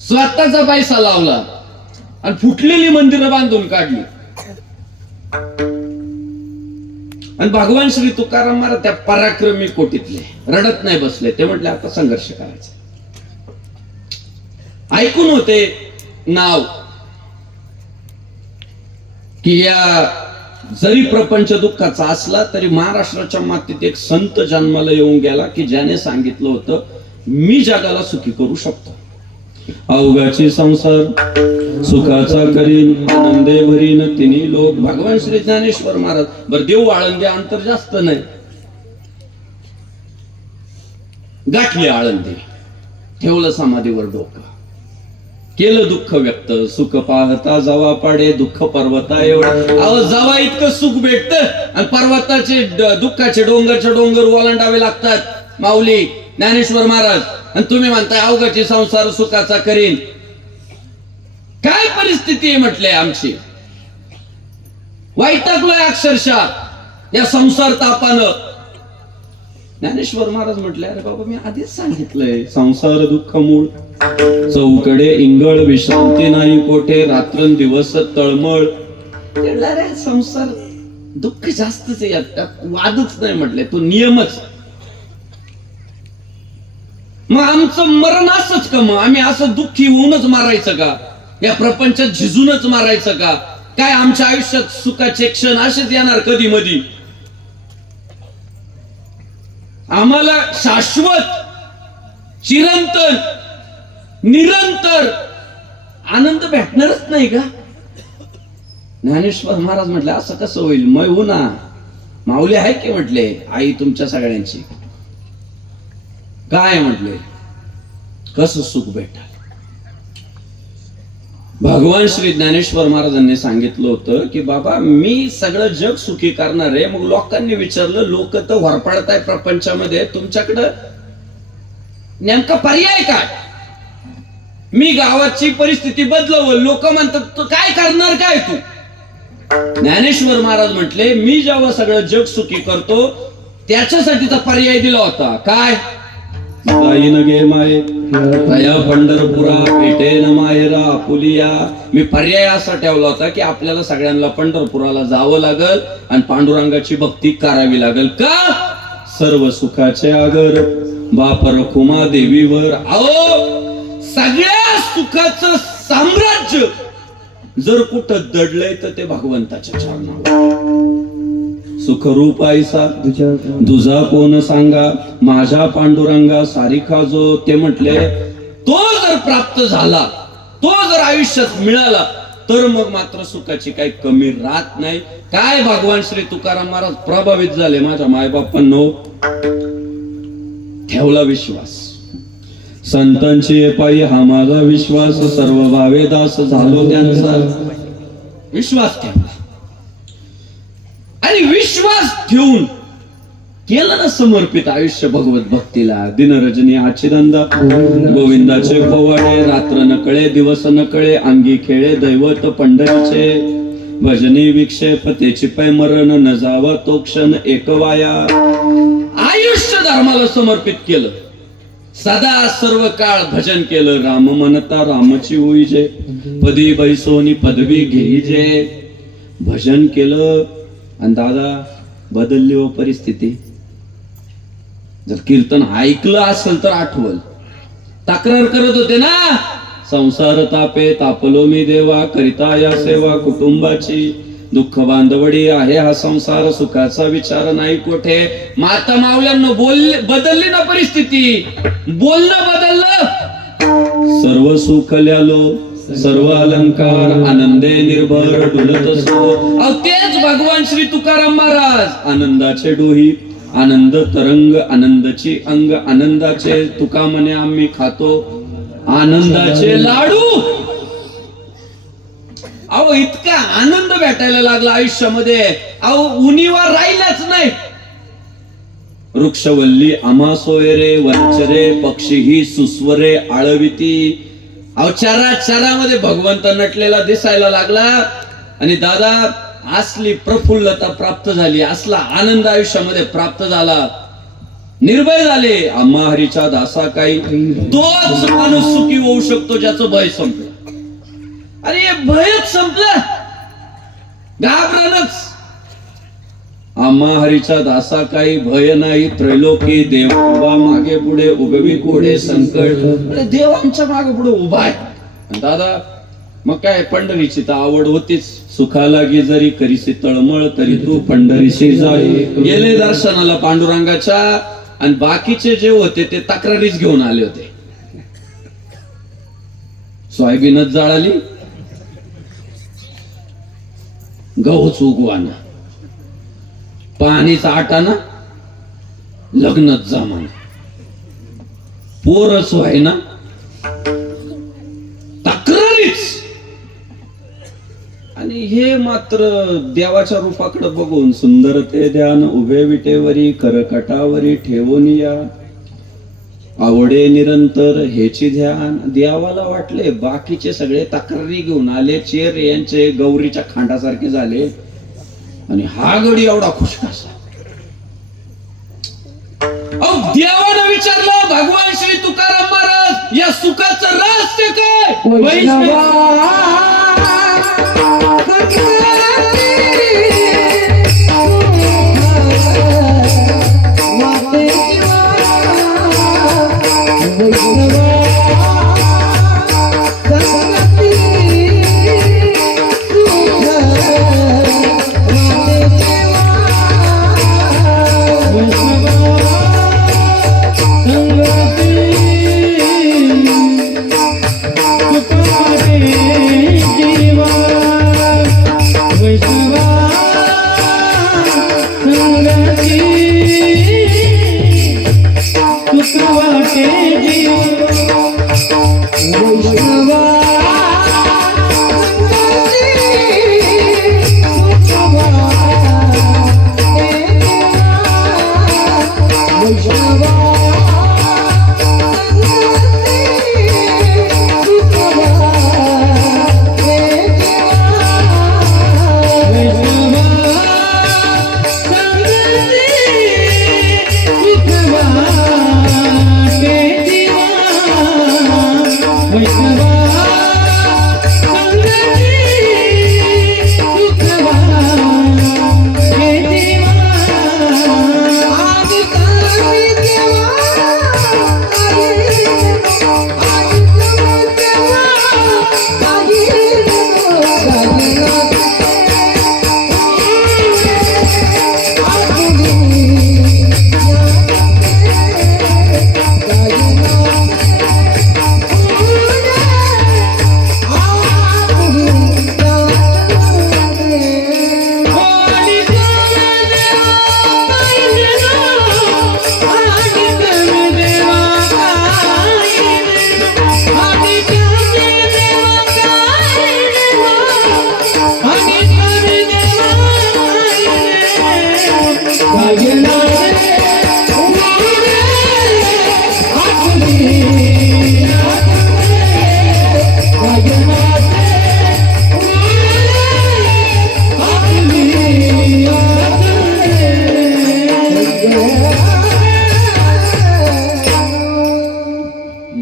स्वतःचा पैसा लावला आणि फुटलेली मंदिरं बांधून काढली. आणि भगवान श्री तुकाराम महाराज त्या पराक्रमी कोटीतले, रडत नाही बसले. ते म्हटले आता संघर्ष करायचा. ऐकून होते नाव की या जरी प्रपंच दुःखाचा असला तरी महाराष्ट्राच्या मातीत एक संत जन्माला येऊन गेला की ज्याने सांगितलं होतं मी जगाला सुखी करू शकतो. अवघाची संसार सुखाचा करीन आनंदे भरीन तिन्ही लोक. भगवान श्री ज्ञानेश्वर महाराज. बर देव आळंदी अंतर जास्त नाही, गाठली आळंदी, ठेवलं समाधीवर डोकं, केलं दुःख व्यक्त. सुख पाहता जवा पाडे दुःख पर्वता एवढं. अहो जवा इतकं सुख भेटतं आणि पर्वताचे दुःखाचे डोंगरचे डोंगर ओलांडावे लागतात माऊली ज्ञानेश्वर महाराज. आणि तुम्ही म्हणताय अवघाची संसार सुखाचा करीन. काय परिस्थिती आहे म्हटले आमची. वैतागलोय अक्षरशः या संसार तापानं. ज्ञानेश्वर महाराज म्हटले अरे बाबा मी आधीच सांगितलंय संसार दुःख मूळ. चौकडे इंगळ विश्रांती नाही कोठे रात्रंदिवस तळमळ. रे संसार दुःख जास्तच आहे यात वादच नाही म्हटले तो नियमच. मग आमचं मरण असंच का. मग आम्ही असं दुःखी होऊनच मारायचं का. या प्रपंचात झिजूनच मारायचं का. काय आमच्या आयुष्यात सुखाचे क्षण असेच येणार कधी मधी. आम्हाला शाश्वत चिरंतन निरंतर आनंद भेटणारच नाही का. ज्ञानेश्वर महाराज म्हटले असं कसं होईल. मय हो ना माऊली आहे की म्हटले आई तुमच्या सगळ्यांची. काय म्हटले कसं सुख भेटाल. भगवान श्री ज्ञानेश्वर महाराजांनी सांगितलं होतं की बाबा मी सगळं जग सुखी करणार आहे. मग लोकांनी विचारलं लोक तर वरपडताय प्रपंचामध्ये तुमच्याकडं नेमका पर्याय काय. मी गावाची परिस्थिती बदलवल. लोक म्हणतात तू काय करणार काय तू. ज्ञानेश्वर महाराज म्हटले मी जेव्हा सगळं जग सुखी करतो त्याच्यासाठीचा पर्याय दिला होता. काय जाईन गे माये तया पंढरपुरा भेटेन माहेरा आपुलिया. मी पर्याय असा ठेवला होता की आपल्याला सगळ्यांना पंढरपुराला जावं लागल आणि पांडुरंगाची भक्ती करावी लागल. का सर्व सुखाचे आगर बाप रखुमा देवीवर. अहो सगळ्या सुखाचं साम्राज्य जर कुठं दडलंय तर ते भगवंताच्या चरणावर. सुखरूप ऐसा तुझा कोण सांगा माझ्या पांडुरंगा सारिखा जो. ते म्हटले तो जर प्राप्त झाला तो जर आयुष्यात मिळाला तर मग मात्र सुखाची काही कमी राहत नाही. काय भगवान श्री तुकाराम महाराज प्रभावित झाले. माझ्या मायबापांनो ठेवला विश्वास. संतांची पायी हा माझा विश्वास सर्व भावे दास झालो त्यांचा. विश्वास ठेवला आणि विश्वास ठेवून केलं ना समर्पित आयुष्य भगवत भक्तीला. दिनरजनी आचिरंदा गोविंदाचे पोवाडे रात्र नकळे दिवस नकळे अंगी खेळे दैवत पंढरीचे. भजनी विक्षेप तेची पै मरण न जावा तो क्षण एकवाया. आयुष्य धर्माला समर्पित केलं. सदा सर्व काळ भजन केलं. राम म्हणता रामची होईजे पदी बैसोनी पदवी घेईजे. भजन केलं आणि दादा बदलली हो परिस्थिती. जर कीर्तन ऐकलं असेल तर आठवल. तक्रार करत होते ना संसार तापे तापलो मी देवा करिता या सेवा कुटुंबाची. दुःख बांधवडी आहे हा संसार सुखाचा विचार नाही कोठे. माता मावल्यांना बदलली ना परिस्थिती. बोलणं बदललं. सर्व सुख ल्यालो सर्व अलंकार आनंदे निर्भर डुलत असतो. तेच भगवान श्री तुकाराम महाराज. आनंदाचे डोही आनंद तरंग आनंदाची अंग आनंदाचे तुका म्हणे आम्ही खातो आनंदाचे लाडू. अहो इतका आनंद भेटायला लागला आयुष्यामध्ये. अहो उणीवा राहिलाच नाही. वृक्षवल्ली आम्हा सोयरे वंचरे पक्षी ही सुस्वरे आळविती. अहो चरामध्ये भगवंत नटलेला दिसायला लागला. आणि दादा असली प्रफुल्लता प्राप्त झाली. असला आनंद आयुष्यामध्ये प्राप्त झाला. निर्भय झाले. आम्हा हरीच्या दासा काही. तोच माणूस सुखी होऊ शकतो ज्याचं भय संपलं. अरे हे भयच संपलं. घाबरणच. आम्हा हरीच्या दासा काही भय नाही त्रैलोकी देव उभा मागे पुढे उगवी कोडे संकट. देव आमच्या मागे पुढे उभा आहे. दादा मग काय पंढरीची तर आवड होतीच. सुखालागी जरी करीसी तळमळ तरी तू पंढरीशी जाई. गेले दर्शनाला पांडुरंगाच्या, आणि बाकीचे जे होते ते तक्रारीच घेऊन आले होते. सोयाबीनच जळाली, गहूच उगवाना, पाणीच आटाना, लग्नच जमाना, पोरच व्हायना, तक्रारीच. आणि हे मात्र देवाच्या रूपाकडे बघून सुंदर ते ध्यान उभे विटेवरी करकटावरी ठेवून या, आवडे निरंतर हेची ध्यान. देवाला वाटले बाकीचे सगळे तक्रारी घेऊन आले, चेर यांचे गौरीच्या खांडासारखे झाले, आणि हा गडी एवढा खुश कसा. देवानं विचारलं भगवान श्री तुकाराम महाराज, या सुखाचं रहस्य काय?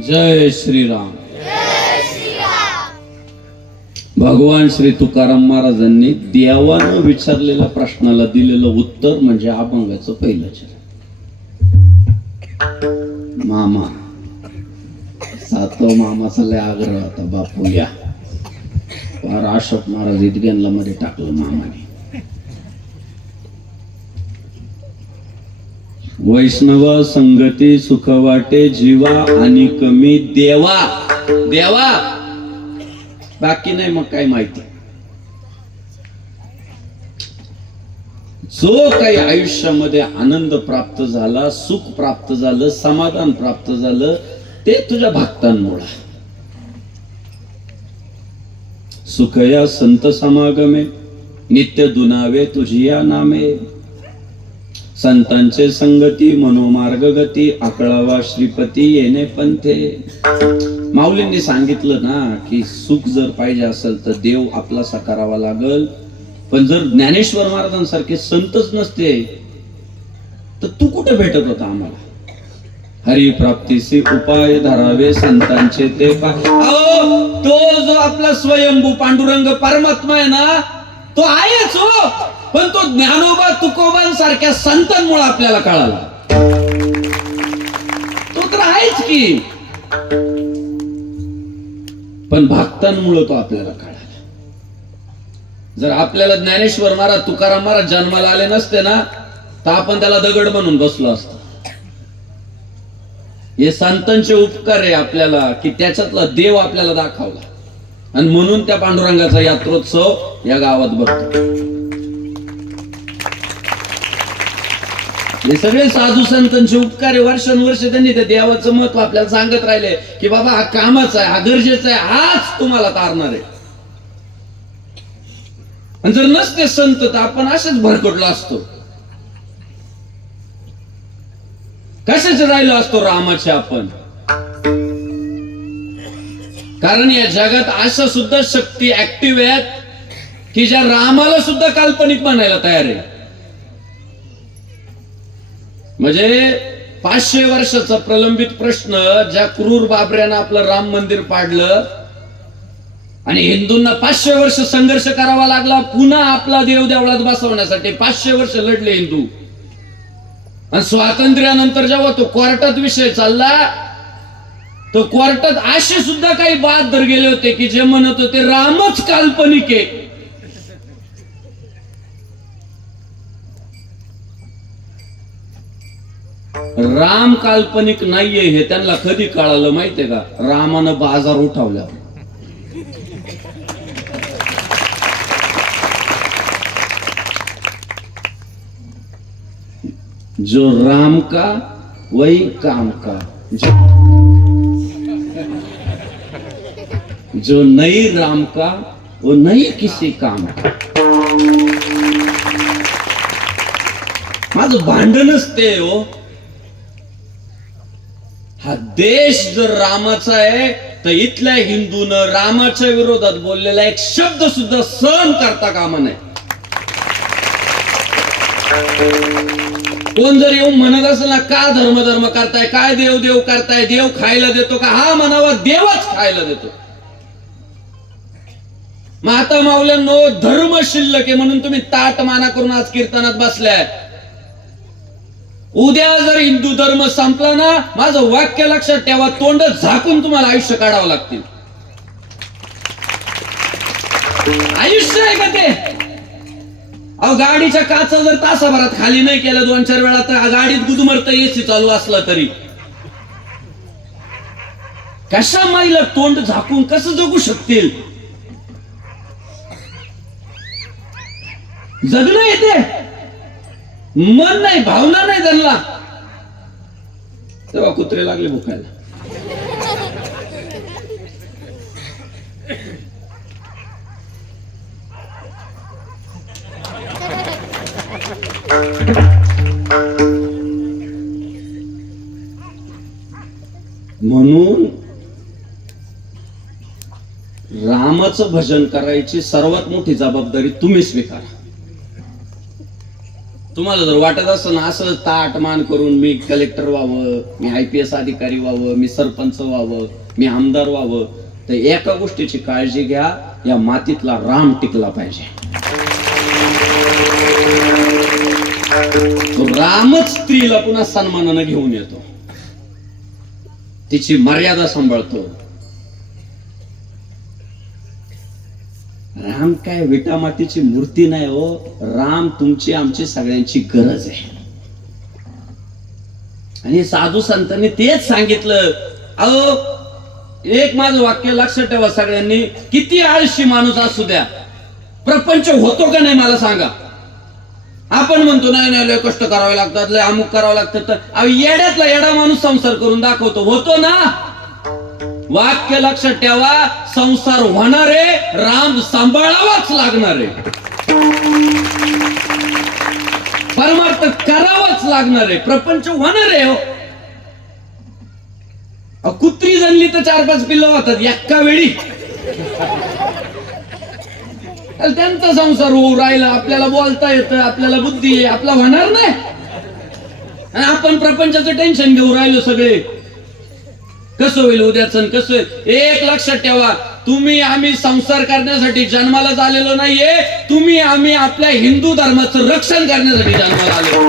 जय श्रीराम. भगवान श्री तुकाराम महाराजांनी देवानं विचारलेल्या प्रश्नाला दिलेलं उत्तर म्हणजे अभंगाचं पहिलं चरण. मामा, सातव मामाचा लय आग्रह होता, बापू या. फार अशोक महाराज इतक्यांना मध्ये टाकलं मामाने. वैष्णव संगती सुख वाटे जीवा आणि कमी देवा. देवा बाकी नाही, मग काय माहिती. जो काही आयुष्यामध्ये आनंद प्राप्त झाला, सुख प्राप्त झालं, समाधान प्राप्त झालं, ते तुझ्या भक्तांमुळे. सुख या संत समागमे नित्य दुनावे तुझी या नामे. संतांचे संगती मनोमार्ग गती आकळावा श्रीपती येणे पंथे. माऊलींनी सांगितलं ना की सुख जर पाहिजे असेल तर देव आपलासा करावा लागल. पण जर ज्ञानेश्वर महाराजांसारखे संतच नसते तर तू कुठे भेटत होता आम्हाला. हरी प्राप्तीसी उपाय धरावे संतांचे ते तो जो आपला स्वयंभू पांडुरंग परमात्मा आहे ना, तो आहेच हो, पण तो ज्ञानोबा तुकोबांसारख्या संतांमुळे आपल्याला कळाला. तो तर आहेच की, पण भक्तांमुळे तो आपल्याला कळाला. जर आपल्याला ज्ञानेश्वर महाराज तुकाराम महाराज जन्माला आले नसते ना तर आपण त्याला दगड म्हणून बसलो असतो. हे संतांचे उपकार आहे आपल्याला की त्याच्यातला देव आपल्याला दाखवला आणि म्हणून त्या पांडुरंगाचा यात्रोत्सव या गावात भरतो. हे सगळे साधू संतांचे उपकार आहे. वर्षानुवर्ष त्यांनी त्या देवाचं महत्व आपल्याला सांगत राहिले की बाबा हा कामाचा आहे, हा गरजेचा आहे, हाच तुम्हाला तारणार आहे. आणि जर नसते संत तर आपण असेच भरकटलो असतो. कशाचे राहिलो असतो रामाचे आपण. कारण या जगात अशा सुद्धा शक्ती ऍक्टिव्ह आहेत की ज्या रामाला सुद्धा काल्पनिक म्हणायला तयार आहे. म्हणजे 500 वर्षाचा प्रलंबित प्रश्न ज्या क्रूर बाबऱ्यानं आपलं राम मंदिर पाडलं आणि हिंदूंना 500 वर्ष संघर्ष करावा लागला पुन्हा आपला देव देवळात बसवण्यासाठी. 500 वर्ष लढले हिंदू. आणि स्वातंत्र्यानंतर जेव्हा तो कोर्टात विषय चालला तो कोर्टात असे सुद्धा काही बहादर गेले होते की जे म्हणत होते रामच काल्पनिक आहे. राम काल्पनिक नाहीये हे त्यांना कधी कळालं माहितीये का? रामानं बाजार उठवला. जो राम का वही काम का, जो नहीं राम का वो नहीं किसी काम का. माझं भांडणच ते हो. हा देश जर रामाचा आहे तर इथल्या हिंदूनं रामाच्या विरोधात बोललेला एक शब्द सुद्धा सहन करता कामा नये. कोण जर येऊन म्हणत असेल ना का धर्म करताय, काय देव देव करताय, देव खायला देतो का, हा म्हणावा देवच खायला देतो. मग आता माऊल्यांनो धर्म शिल्लक आहे म्हणून तुम्ही ताट माना करून आज कीर्तनात बसलाय. उद्या जर हिंदू धर्म संपला ना माझं वाक्य लक्षात ठेवा, तोंड झाकून तुम्हाला आयुष्य काढावं लागतील. आयुष्य आहे का ते? अहो गाडीच्या काचा जर तासाभरात खाली नाही केल्या 2-4 वेळा तर गाडीत गुदमरत एसी चालू असला तरी कशा माईला तोंड झाकून कसं जगू शकतील? जगणं येते मन नाही, भावना नाही त्यांना. तेव्हा कुत्रे लागले भुकायला. म्हणून रामाचं भजन करायची सर्वात मोठी जबाबदारी तुम्ही स्वीकारा. तुम्हाला जर वाटत असेल ना असं ताट मान करून मी कलेक्टर व्हावं, मी IPS अधिकारी व्हावं, मी सरपंच व्हावं, मी आमदार व्हावं, तर एका गोष्टीची काळजी घ्या, या मातीतला राम टिकला पाहिजे. रामच स्त्रीला पुन्हा सन्मानानं घेऊन येतो, तिची मर्यादा सांभाळतो. राम काय विटा मातीची मूर्ती नाही हो. राम तुमची आमची सगळ्यांची गरज आहे. आणि साधू संतांनी तेच सांगितलं. अहो एक माझं वाक्य लक्षात ठेवा सगळ्यांनी, किती आळशी माणूस असू द्या, प्रपंच होतो का नाही मला सांगा. आपण म्हणतो नाही नाही लय कष्ट करावे लागतात, लय अमुक करावं लागतं, तर येड्यातला येडा माणूस संसार करून दाखवतो. होतो ना? वाक्य लक्षात ठेवा, संसार होणार आहे, राम सांभाळावाच लागणार आहे, परमार्थ करावाच लागणार आहे, प्रपंच होणार आहे. हो कुत्री जणली तर 4-5 पिल्लं होतात एका वेळी. त्यांचा संसार होऊ राहिला, आपल्याला बोलता येतं, आपल्याला बुद्धी आहे, आपला होणार नाही. आणि आपण प्रपंचाचं टेन्शन घेऊ राहिलो सगळे. कसं होईल उद्याचं, कसं होईल. एक लक्षात ठेवा, तुम्ही आम्ही संसार करण्यासाठी जन्माला झालेलो नाहीये, तुम्ही आम्ही आपल्या हिंदू धर्माचं रक्षण करण्यासाठी जन्माला आलो.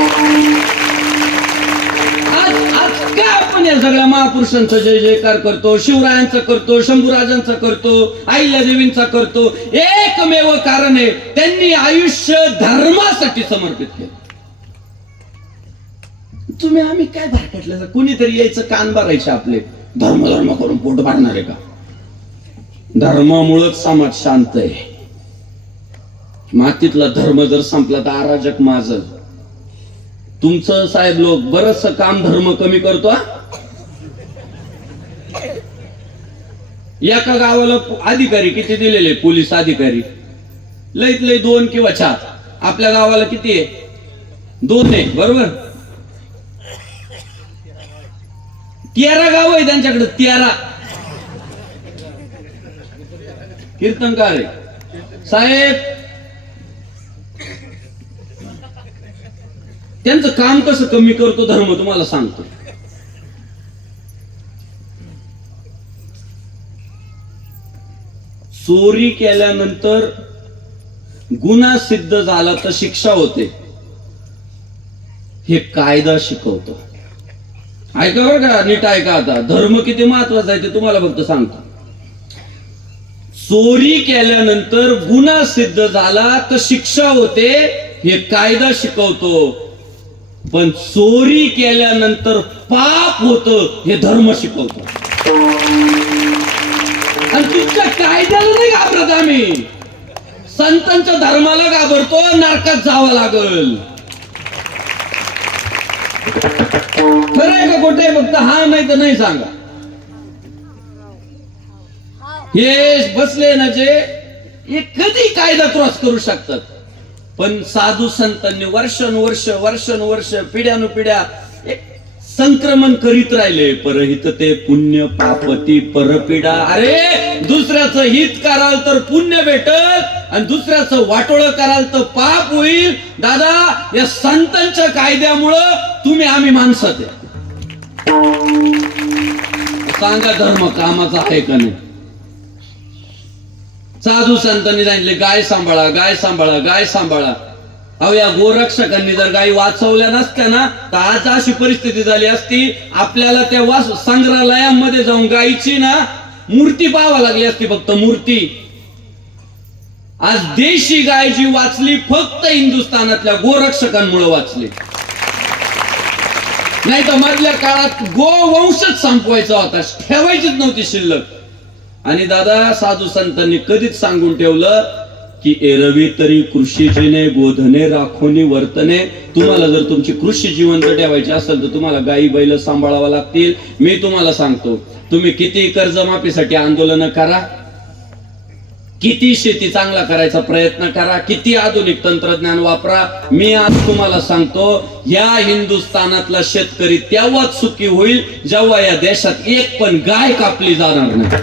आज काय आपण आपण या सगळ्या महापुरुषांचा जय जयकार करतो, शिवरायांचा करतो, शंभूराजांचा करतो, अहिल्यादेवींचा करतो. एकमेव कारण आहे, त्यांनी आयुष्य धर्मासाठी समर्पित केलं. तुम्ही आम्ही काय भारकटलं? कुणीतरी यायचं कान भरायचे आपले, धर्म धर्म करून पोट भरणार आहे का? धर्मामुळेच समाज शांत आहे. मातीतला धर्म जर संपला तर अराजक माझं. तुमचं साहेब लोक बरच काम धर्म कमी करतो. एका गावाला अधिकारी किती दिलेले? पोलीस अधिकारी लईत लई 2 किंवा 4. आपल्या गावाला किती आहे? 2 आहे, बरोबर. 13 गाव आहे त्यांच्याकडे. 13 कीर्तनकार आहे साहेब. त्यांचं काम कसं कमी करतो धर्म तुम्हाला सांगतो. चोरी केल्यानंतर गुन्हा सिद्ध झाला तर शिक्षा होते, हे कायदा शिकवतो. ऐका बरं का, नीट ऐका. आता धर्म किती महत्वाचा आहे ते तुम्हाला फक्त सांगतो. चोरी केल्यानंतर गुन्हा सिद्ध झाला तर शिक्षा होते, हे कायदा शिकवतो. पण चोरी केल्यानंतर पाप होतं, हे धर्म शिकवतो. आणि तुमच्या कायद्याला नाही घाबरत आम्ही, संतांच्या धर्माला घाबरतो. नरकात जावं लागल. खरं आहे का खोटं आहे? फक्त हा नाही तर नाही सांगा. हे बसले ना जे, हे कधी कायदा क्रॉस करू शकतात. पण साधू संतांनी वर्षानुवर्ष पिढ्यानुपिढ्या एक संक्रमण करीत राहिले. परहित ते पुण्य पापती परपिडा. अरे दुसऱ्याचं हित कराल तर पुण्य भेटत आणि दुसऱ्याचं वाटोळं कराल तर पाप होईल. दादा, या संतांच्या कायद्यामुळं तुम्ही आम्ही माणसात आहे. सांगा धर्म कामाचा आहे का नाही? साधू संतांनी सांगितले गाय सांभाळा, गाय सांभाळा, गाय सांभाळा. अहो, या गोरक्षकांनी जर गायी वाचवल्या नसत्या ना तर आज अशी परिस्थिती झाली असती, आपल्याला त्या संग्रहालयामध्ये जाऊन गायीची ना मूर्ती पाहावी लागली असती. फक्त मूर्ती. आज देशी गाय जी वाचली फक्त हिंदुस्थानातल्या गोरक्षकांमुळे वाचली. नाही तर मधल्या काळात गोवंशच संपवायचा होता, ठेवायचीच नव्हती शिल्लक. आणि दादा, साधू संतांनी कधीच सांगून ठेवलं की एरवी तरी कृषीजीने गोधने राखोनी वर्तने. तुम्हाला जर तुमची कृषी जिवंत ठेवायची असेल तर तुम्हाला गायी बैल सांभाळावं लागतील. मी तुम्हाला सांगतो, तुम्ही किती कर्जमाफीसाठी आंदोलन करा, किती शेती चांगला करायचा प्रयत्न करा, किती आधुनिक तंत्रज्ञान वापरा, मी आज तुम्हाला सांगतो, या हिंदुस्थानातला शेतकरी तेव्हाच सुखी होईल जेव्हा या देशात एक पण गाय कापली जाणार नाही.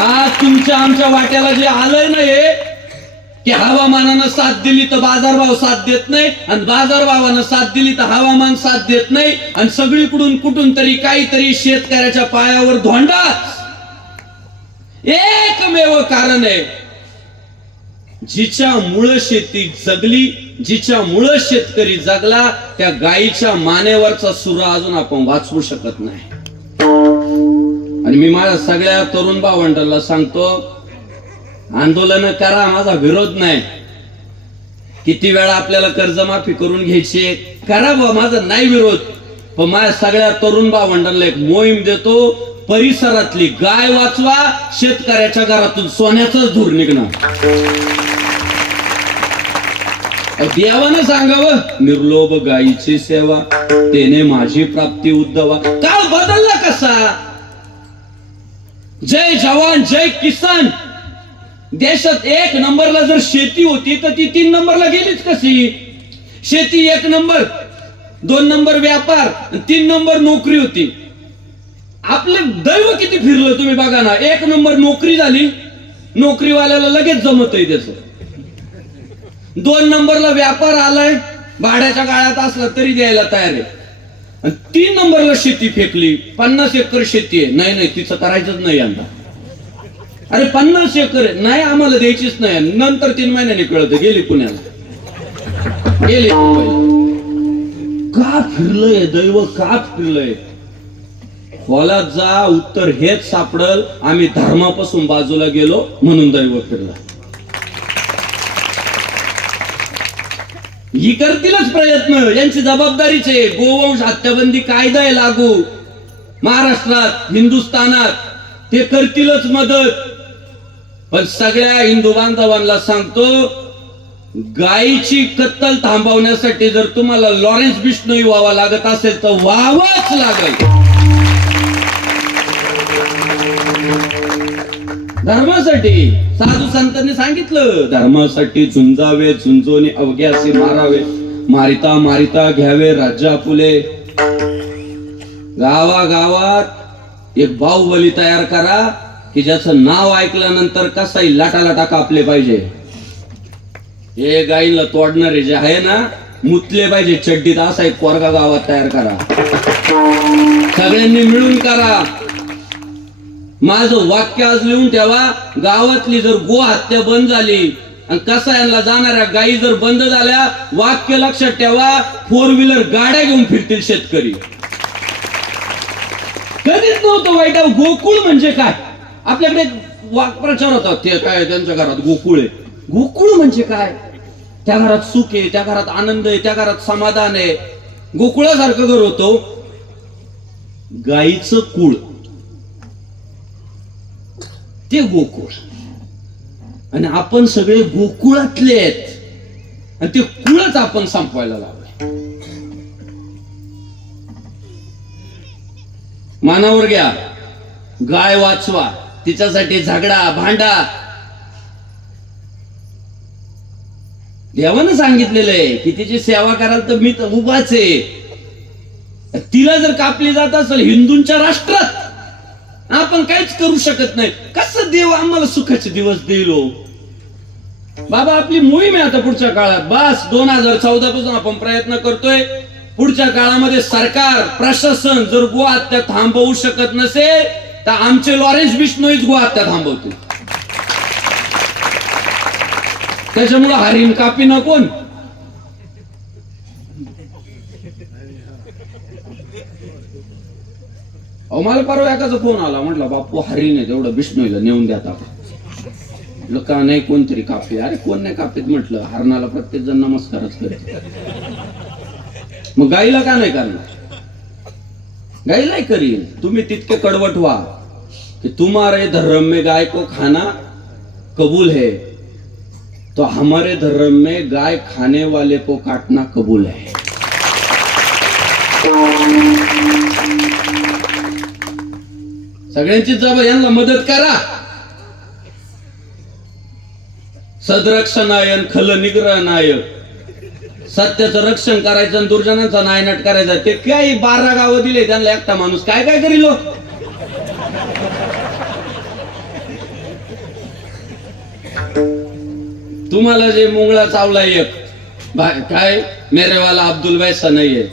आज तुमच्या आमच्या वाट्याला जे आलंय ना हे, की हवामानानं साथ दिली तर बाजारभाव साथ देत नाही, आणि बाजारभावानं साथ दिली तर हवामान साथ देत नाही, आणि सगळीकडून कुठून तरी काहीतरी शेतकऱ्याच्या पायावर धोंडाच. एकमेव कारण आहे, जिच्यामुळे शेती जगली, जिच्यामुळे शेतकरी जगला, त्या गायीच्या मानेवरचा सुरा अजून आपण वाचवू शकत नाही. आणि मी माझ्या सगळ्या तरुण भावंडांना सांगतो, आंदोलन करा, माझा विरोध नाही. किती वेळा आपल्याला कर्जमाफी करून घ्यायची करा बा, माझा नाही विरोध. पण माझ्या सगळ्या तरुण भावंडांना एक मोहीम देतो, परिसरातली गाय वाचवा, शेतकऱ्याच्या घरातून सोन्याचंच धूर निघणार. देवानं सांगावं, निर्लोभ गायीची सेवा, तेने माझी प्राप्ती उद्धवा. काळ बदलला कसा? जय जवान जय किसान. देशात 1 नंबरला जर शेती होती तर ती 3 नंबरला गेलीच कशी? शेती 1 नंबर, 2 नंबर व्यापार, 3 नंबर नोकरी होती. आपले दैव किती फिरलं तुम्ही बघा ना. 1 नंबर नोकरी झाली, नोकरीवाल्याला लगेच जमत आहे त्याच. 2 नंबरला व्यापार आलाय, भाड्याच्या काळात असला तरी द्यायला तयार आहे. 3 नंबरला शेती फेकली, 50 एकर शेती आहे. नाही नाही, तिचं करायचंच नाही यंदा. अरे 50 एकर नाही, आम्हाला द्यायचीच नाही. नंतर 3 महिन्यांनी कळत गेली पुण्याला, गेली मुंबईला. का फिरलंय दैव, का फिरलंय? खोलात जा, उत्तर हेच सापडल. आम्ही धर्मापासून बाजूला गेलो म्हणून दैव फिरलं. ही करतीलच प्रयत्न, यांची जबाबदारीच आहे. गोवंश हत्याबंदी कायदा आहे लागू महाराष्ट्रात, हिंदुस्थानात, ते करतीलच मदत. पण सगळ्या हिंदू बांधवांना सांगतो, गायीची कत्तल थांबवण्यासाठी जर तुम्हाला लॉरेन्स बिश्नोई व्हावा लागत असेल तर व्हावंच लागेल. धर्मासाठी साधू संतांनी सांगितलं, धर्मासाठी झुंजावे, झुंजोनी अवघ्यासी मारावे, मारिता मारिता घ्यावे राज्य आपुले. गावागावात एक बाहुबली तयार करा की ज्याचं नाव ऐकल्यानंतर कसाही लाटालाटा कापले पाहिजे. हे गाईला तोडणारे जे आहे ना, मुतले पाहिजे चड्डीत, असा एक पोरगा गावात तयार करा. सगळ्यांनी मिळून करा. माझं वाक्य आज लिहून ठेवा, गावातली जर गो हत्या बंद झाली आणि कसायांना जाणाऱ्या गायी जर बंद झाल्या, वाक्य लक्षात ठेवा, 4 व्हीलर गाड्या घेऊन फिरतील शेतकरी. कधीच नव्हतं वाईट. गोकुळ म्हणजे काय? आपल्याकडे प्रचार होता, ते काय त्यांच्या घरात गोकुळ आहे. गोकुळ म्हणजे काय? त्या घरात सुख आहे, त्या घरात आनंद आहे, त्या घरात समाधान आहे. गोकुळासारखं घर होतं. गाईचं कुळ ते गोकुळ, आणि आपण सगळे गोकुळातले आहेत आणि ते कुळच आपण संपवायला लावले. मानावर घ्या, गाय वाचवा, तिच्यासाठी झगडा भांडा. देवानं सांगितलेलं आहे की तिची सेवा कराल तर मी तर उभाच आहे. तिला जर कापली जात असेल हिंदूंच्या राष्ट्रात, आपण काहीच करू शकत नाही. कसं देव आम्हाला सुखाचे दिवस देईल? बाबा, आपली मोहीम आहे आता पुढच्या काळात. बस 2014 पासून आपण प्रयत्न करतोय. पुढच्या काळामध्ये सरकार, प्रशासन जर गो हत्या थांबवू शकत नसेल तर आमचे लॉरेन्स बिश्नोईच गो हत्या थांबवतील. त्याच्यामुळे हरिण कापी ना कोण. मला परवा एकाचा फोन आला, म्हटलं बापू हरिण आहे तेवढं बिश्नोईला नेऊन द्या. का नाही, कोणतरी कापी. अरे कोण नाही कापीत म्हटलं, हरणाला प्रत्येक जण नमस्कारच करते, मग गाईला का नाही करणार? गाईलाही करील. तुम्ही तितके कडवट व्हा कि तुम्हारे धर्म में गाय को खाना कबूल है, तो हमारे धर्म में गाय खाने वाले को काटना कबूल है. सगळ्यांची जबाबदारी, यांना मदत करा. सदरक्षणाय खल निग्रहणाय, सत्याचं रक्षण करायचं आणि दुर्जनांचा नायनाट करायचा. ते काय 12 गावं दिले त्यांना, एकटा माणूस काय काय करील? तुम्हाला जे मुंगळा चावला एक काय, मेरेवाला अब्दुल वैसा नाहीये.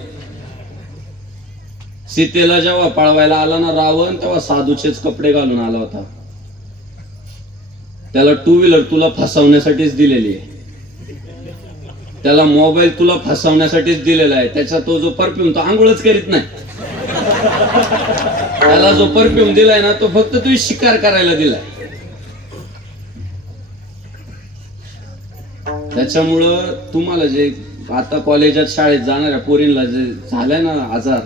सीतेला जेव्हा पळवायला आला ना रावण, तेव्हा साधूचेच कपडे घालून आला होता. त्याला 2 व्हीलर तुला फसवण्यासाठीच दिलेली आहे, त्याला मोबाईल तुला फसवण्यासाठीच दिलेला आहे. त्याचा तो जो परफ्यूम, तो आंघोळच करीत नाही. त्याला जो परफ्यूम दिलाय ना, तो फक्त तुम्ही शिकार करायला दिलाय. त्याच्यामुळं तुम्हाला जे आता कॉलेजात शाळेत जाणाऱ्या पोरींना जे झालंय ना आजार,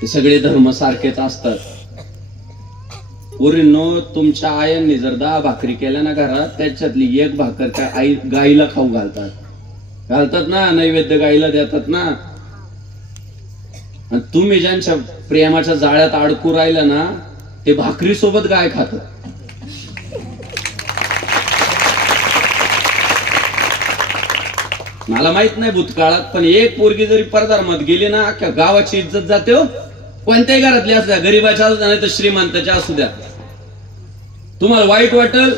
ते सगळे धर्म सारखेच असतात. पोरींनो, तुमच्या आयांनी जर 10 भाकरी केल्या ना घरात, त्याच्यातली एक भाकर काय आई गाईला खाऊ घालतात ना, नैवेद्य गाईला देतात ना. आणि तुम्ही ज्यांच्या प्रेमाच्या जाळ्यात अडकू राहिला ना, ते भाकरी सोबत गाय खातात. मला माहित नाही भूतकाळात, पण एक पोरगी जरी परधर्मात गेली ना, अख्ख्या गावाची इज्जत जाते. हो, कोणत्याही घरातली असू द्या, गरीबाच्या असू द्या नाही तर श्रीमंताच्या असू द्या. तुम्हाला वाईट वाटेल,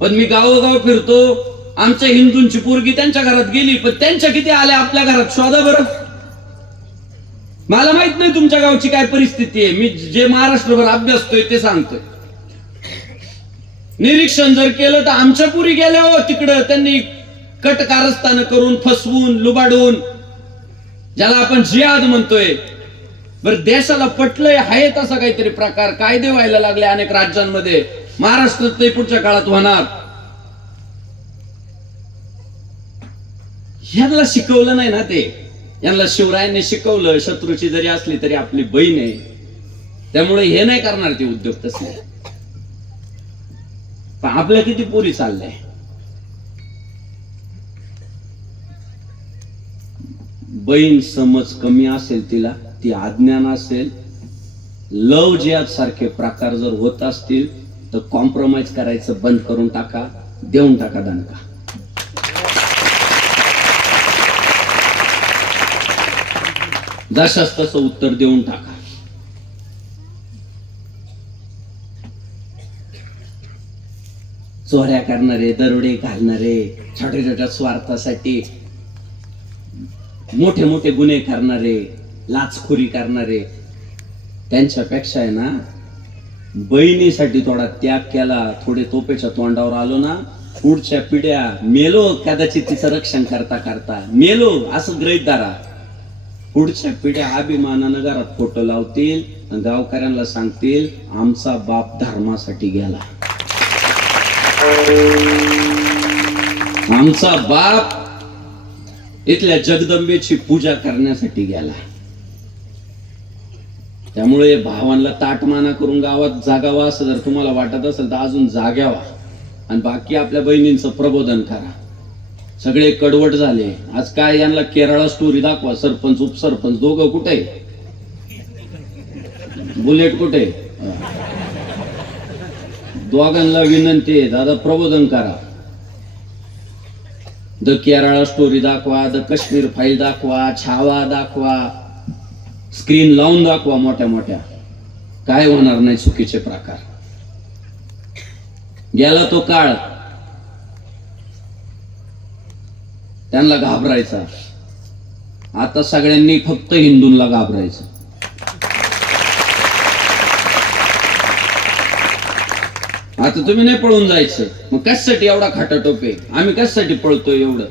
पण मी गावोगाव फिरतो. आमच्या हिंदूंची पोरगी त्यांच्या घरात गेली, पण त्यांच्या किती आल्या आपल्या घरात शोधा बरं. मला माहित नाही तुमच्या गावची काय परिस्थिती आहे. मी जे महाराष्ट्रभर अभ्यासतोय ते सांगतोय. निरीक्षण जर केलं तर आमच्या पुरी गेल्या हो तिकडं, त्यांनी कट कारस्थान करून फसवून लुबाडून, ज्याला आपण जिहाद म्हणतोय. बरं देशाला पटलंय आहे तसा काहीतरी प्रकार, कायदे व्हायला लागले अनेक राज्यांमध्ये, महाराष्ट्रात पुढच्या काळात होणार. यांना शिकवलं नाही ना ते, यांना शिवरायांनी शिकवलं. शत्रूची जरी असली तरी आपली बहीण आहे, त्यामुळे हे नाही करणार ते उद्योग तसले. पण आपल्या किती पोरी चाललंय. बहीण समज कमी असेल, तिला ती अज्ञान असेल, लव जिहाद सारखे प्रकार जर होत असतील तर कॉम्प्रोमाइज करायचं बंद करून टाका, देऊन टाका दणका. जशास तसं उत्तर देऊन टाका. चोऱ्या करणारे, दरोडे घालणारे, छोट्या छोट्या स्वार्थासाठी मोठे मोठे गुन्हे करणारे, लाचखोरी करणारे, त्यांच्यापेक्षा आहे ना बहिणीसाठी थोडा त्याग केला, थोडे तोपेच्या तोंडावर आलो ना, पुढच्या पिढ्या मेलो कदाचित तिचं रक्षण करता करता मेलो असं गृहीत धरा. पुढच्या पिढ्या अभिमानानं घरात फोटो लावतील, गावकऱ्यांना सांगतील आमचा बाप धर्मासाठी गेला, आमचा बाप इथल्या जगदंबेची पूजा करण्यासाठी गेला. त्यामुळे भावांना ताटमाना करून गावात जागावा असं जर तुम्हाला वाटत असेल तर अजून जाग्यावा, आणि बाकी आपल्या बहिणींचं प्रबोधन करा. सगळे कडवट झाले. आज काय यांना केरळा स्टोरी दाखवा, सरपंच उपसरपंच दोघं कुठे, बुलेट कुठे, दोघांना विनंती आहे दादा प्रबोधन करा. द केरळा स्टोरी दाखवा, द काश्मीर फाईल दाखवा, छावा दाखवा, स्क्रीन लावून दाखवा मोठ्या मोठ्या, काय होणार नाही चुकीचे प्रकार. गेला तो काळ त्यांना घाबरायचा, आता सगळ्यांनी फक्त हिंदूंना घाबरायचं. आता तुम्ही नाही पळून जायचं, मग कशासाठी एवढा खाटाटोपे, आम्ही कशासाठी पळतोय एवढं,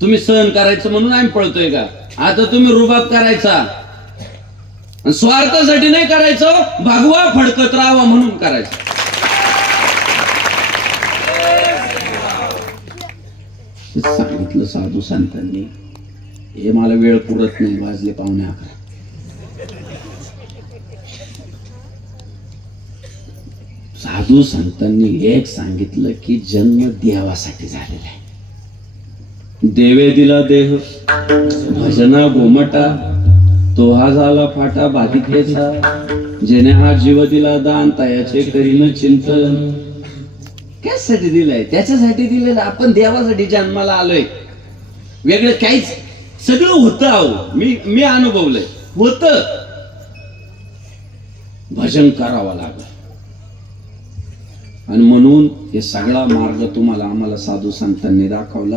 तुम्ही सहन करायचं म्हणून आम्ही पळतोय का. आता तुम्ही रुबाब करायचा, स्वार्थासाठी नाही करायचं, भागवा फडकत राहावा म्हणून करायचं. सांगितलं साधू संतांनी, हे मला वेळ पुरत नाही, वाजले 11:45. साधू संतांनी एक सांगितलं की जन्म देवासाठी झालेला आहे. देवे दिला देह भजना गोमटा, तो हा झाला फाटा बाधिकेचा, जेने हा जीव दिला दान तयाचे करीन चिंतन. कशासाठी दिलंय, त्याच्यासाठी दिलेलं. आपण देवासाठी जन्माला आलोय, वेगळं काहीच. सगळं होतं अहो, मी अनुभवलंय, होतं. भजन करावं लागलं, आणि म्हणून हे सगळा मार्ग तुम्हाला आम्हाला साधू संतांनी दाखवला.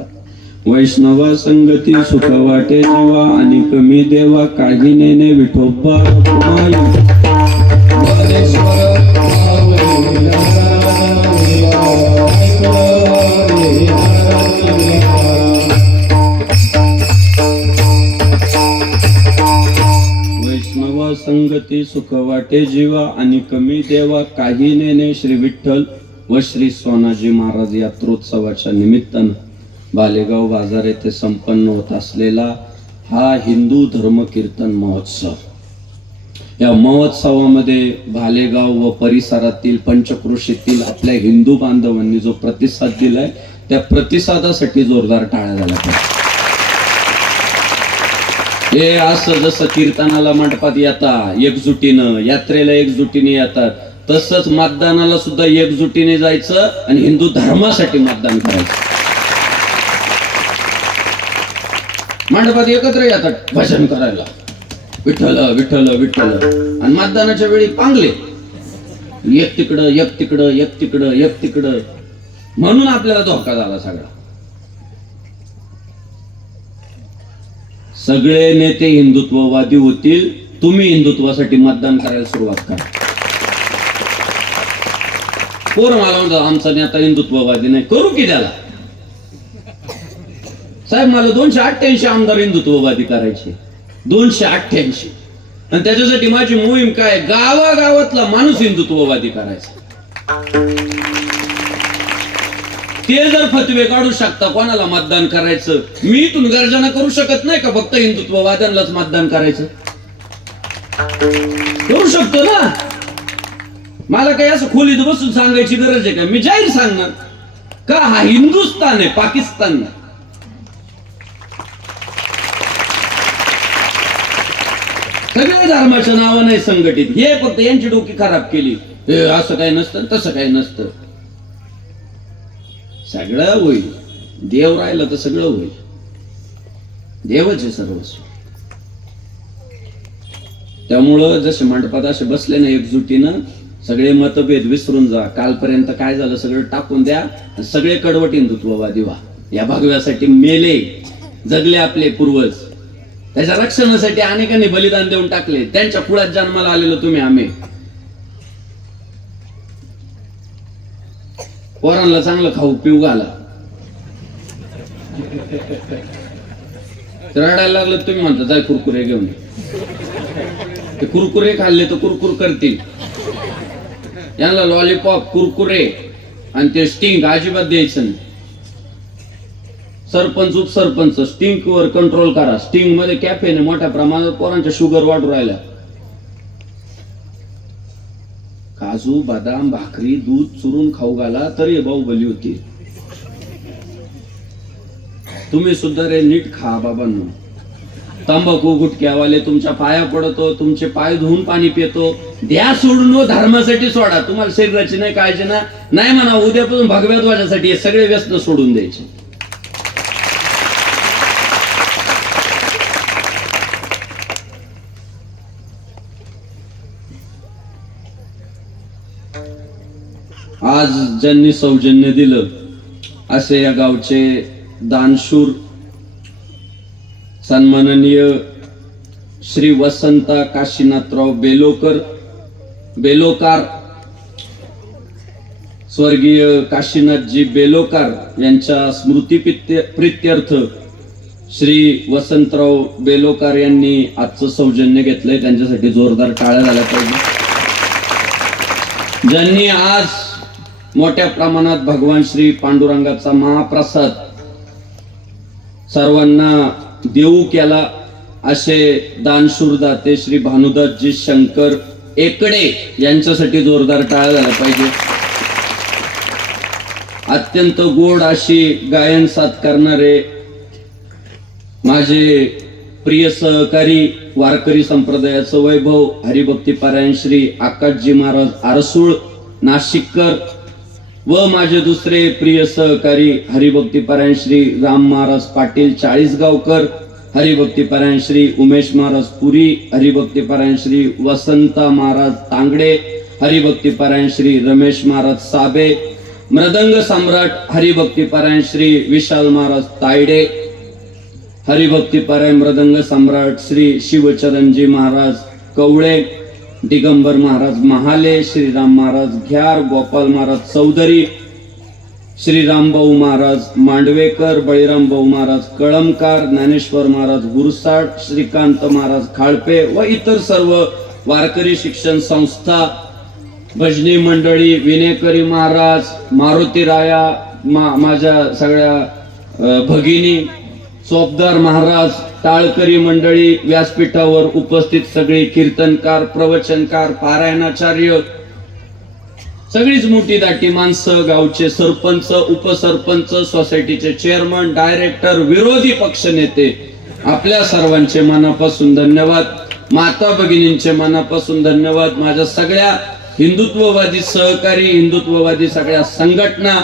वैष्णवा संगती सुख वाटे जीवा, आणि कमी देवा काही नेने विठोबा. वैष्णवा संगती सुख वाटे जीवा, आणि कमी देवा काही नेने श्री विठ्ठल व श्री सोनाजी महाराज यात्रोत्सवाच्या निमित्तानं बालेगाव बाजार येथे संपन्न होत असलेला हा हिंदू धर्म कीर्तन महोत्सव. या महोत्सवामध्ये भालेगाव व परिसरातील पंचक्रोशीतील आपल्या हिंदू बांधवांनी जो प्रतिसाद दिलाय, त्या प्रतिसादासाठी जोरदार टाळ्या झाल्या पाहिजे. हे असं जसं कीर्तनाला मंडपात येता एकजुटीनं, यात्रेला एकजुटीने येतात, तसंच मतदानाला सुद्धा एकजुटीने जायचं आणि हिंदू धर्मासाठी मतदान करायचं. मंडपात एकत्र येतात भजन करायला, विठ्ठल विठ्ठल विठ्ठल, आणि मतदानाच्या वेळी पांगले, एक तिकडं एक तिकडं एक तिकडं एक तिकडं. म्हणून आपल्याला धोका झाला सगळा. सगळे नेते हिंदुत्ववादी होतील, तुम्ही हिंदुत्वासाठी मतदान करायला सुरुवात करा. पोर मला म्हणतो आमचा नेता हिंदुत्ववादी नाही, करू की त्याला. साहेब मला 288 आमदार हिंदुत्ववादी करायचे, 288. आणि त्याच्यासाठी माझी मोहीम काय, गावागावातला माणूस हिंदुत्ववादी करायचा. ते जर फतवे काढू शकता कोणाला मतदान करायचं, मी इथून गर्जना करू शकत नाही का फक्त हिंदुत्ववाद्यांनाच मतदान करायचं? करू शकतो ना. मला काही असं खोलीत बसून सांगायची गरज आहे का? मी जाहीर सांगणार का हा हिंदुस्थान आहे, पाकिस्तान नाही. सगळ्या धर्माच्या नावाने संघटित, हे फक्त यांची डोकी खराब केली. हे असं काही नसतं, तसं काही नसतं. सगळं होईल, देव राहिलं तर सगळं होईल. देवच आहे सर्वस्व. त्यामुळं जसे मंडपात असे बसले ना एकजुटीनं, सगळे मतभेद विसरून जा. कालपर्यंत काय झालं सगळं टाकून द्या, सगळे कडवट हिंदुत्ववादी व्हा. या भगव्यासाठी मेले, जगले आपले पूर्वज. त्याच्या रक्षणासाठी अनेकांनी बलिदान देऊन टाकले. त्यांच्या कुळात जन्माला आलेलो तुम्ही आम्ही. पोरांना चांगलं खाऊ पिऊ घाला. रडायला लागलं तुम्ही म्हणता जाय कुरकुरे घेऊन. ते कुरकुरे खाल्ले तर कुरकुर करतील. यांना लॉलीपॉप, कुरकुरे आणि ते स्टिंग अजिबात द्यायचं नाही. सरपंच उपसरपंच स्टिंग वर कंट्रोल करा. स्टिंग मध्ये कॅफेन मोठ्या प्रमाणात पोरांच्या शुगर वाढू राहिल्या. काजू बदाम भाकरी दूध चुरून खाऊ घाला तरी बाहुबली होती. तुम्ही सुद्धा रे नीट खा बाबांनो. तंबाखू गुटख्यावाले तुमच्या पाया पडतो, तुमचे पाय धुवून पाणी पितो. द्या सोडून, धर्मासाठी सोडा. तुम्हाला शरीराची नाही काळजी ना, नाही म्हणा उद्यापासून भगव्या ध्वजासाठी हे सगळे व्यसन सोडून द्यायचे. आज ज्यांनी सौजन्य दिलं असे या गावचे दानशूर सन्माननीय श्री वसंता काशीनाथराव बेलोकार, स्वर्गीय काशीनाथजी बेलोकार यांच्या स्मृती प्रित्यर्थ श्री वसंतराव बेलोकार यांनी आजचं सौजन्य घेतलंय. त्यांच्यासाठी जोरदार टाळ्या झाल्या पाहिजे. ज्यांनी आज मोठ्या प्रमाणात भगवान श्री पांडुरंगाचा महाप्रसाद सर्वांना देऊ केला असे दानशूर दाते श्री भानुदासजी शंकर एकडे यांच्यासाठी जोरदार टाळ्या झाल्या पाहिजे. अत्यंत गोड अशी गायन साथ करणारे माझे प्रिय सहकारी वारकरी संप्रदायाचं वैभव हरिभक्ती पारायण श्री आकाशजी महाराज आरसूळ नाशिककर व माझे दुसरे प्रिय सहकारी हरिभक्ती पारायण श्री राम महाराज पाटील चाळीसगावकर, हरिभक्ती पारायण श्री उमेश महाराज पुरी, हरिभक्ती पारायण श्री वसंता महाराज तांगडे, हरिभक्ती पारायण श्री रमेश महाराज साबे, मृदंग सम्राट हरिभक्ती पारायण श्री विशाल महाराज तायडे, हरिभक्ती पारायण मृदंग सम्राट श्री शिवचरणजी महाराज कवळे, दिगंबर महाराज महाले, श्रीराम महाराज घ्यार, गोपाल महाराज चौधरी, श्रीरामभाऊ महाराज मांडवेकर, बळीराम भाऊ महाराज कळमकार, ज्ञानेश्वर महाराज गुरसाड, श्रीकांत महाराज खाळपे व इतर सर्व वारकरी शिक्षण संस्था, भजनी मंडळी, विनेकरी महाराज, मारुती राया, माझ्या सगळ्या भगिनी, चोपदार महाराज, टाळकरी मंडळी, व्यासपीठावर उपस्थित सगळे कीर्तनकार, प्रवचनकार, पारायणाचार्य, सगळीच मोठी दाटी माणसं, गावचे सरपंच, उपसरपंच, सोसायटीचे चेअरमन, डायरेक्टर, विरोधी पक्षनेते, आपल्या सर्वांचे मनापासून धन्यवाद. माता भगिनींचे मनापासून धन्यवाद. माझ्या सगळ्या हिंदुत्ववादी सहकारी, हिंदुत्ववादी सगळ्या संघटना,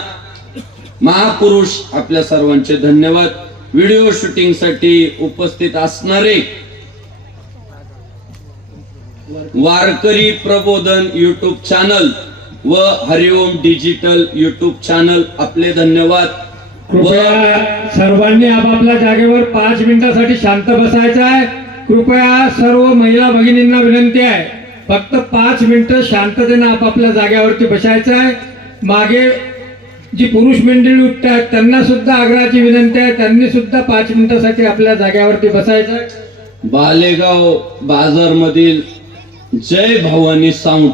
महापुरुष, आपल्या सर्वांचे धन्यवाद. व्हिडिओ शूटिंग साठी उपस्थित असणारे वारकरी प्रबोधन युट्यूब चॅनल व हरिओम डिजिटल युट्यूब चॅनल, आपले धन्यवाद. कृपया सर्वांनी आपापल्या जागेवर 5 मिनिटासाठी शांत बसायचं आहे. कृपया सर्व महिला भगिनींना विनंती आहे, फक्त 5 मिनिटं शांततेने आपापल्या जागेवरती बसायचं आहे. मागे जी पुरुष मंडळी उठतात त्यांना सुद्धा आग्रहाची विनंती आहे, त्यांनी सुद्धा 5 मिनिटासाठी आपल्या जागेवरती बसायचं आहे. बालेगाव बाजार मधील जय भवानी साऊंड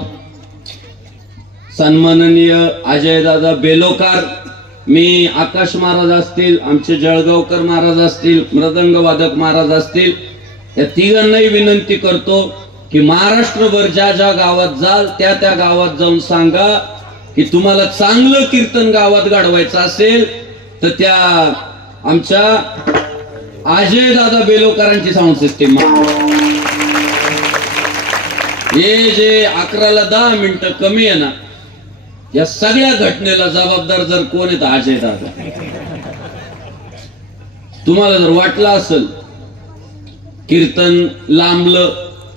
सन्माननीय अजयदादा बेलोकार, मी आकाश महाराज असतील, आमचे जळगावकर महाराज असतील, मृदंग वादक महाराज असतील, या तिघांनाही विनंती करतो की महाराष्ट्रभर ज्या ज्या गावात जाल त्या त्या गावात जाऊन सांगा की तुम्हाला चांगलं कीर्तन गावात गाढवायचं असेल तर त्या आमच्या अजयदादा बेलोकरांची साऊंड सिस्टीम. हे जे 11ला 10 मिनिटं कमी आहे ना, या सगळ्या घटनेला जबाबदार जर कोण आहेत, अजयदादा. तुम्हाला जर वाटलं असेल कीर्तन लांबलं,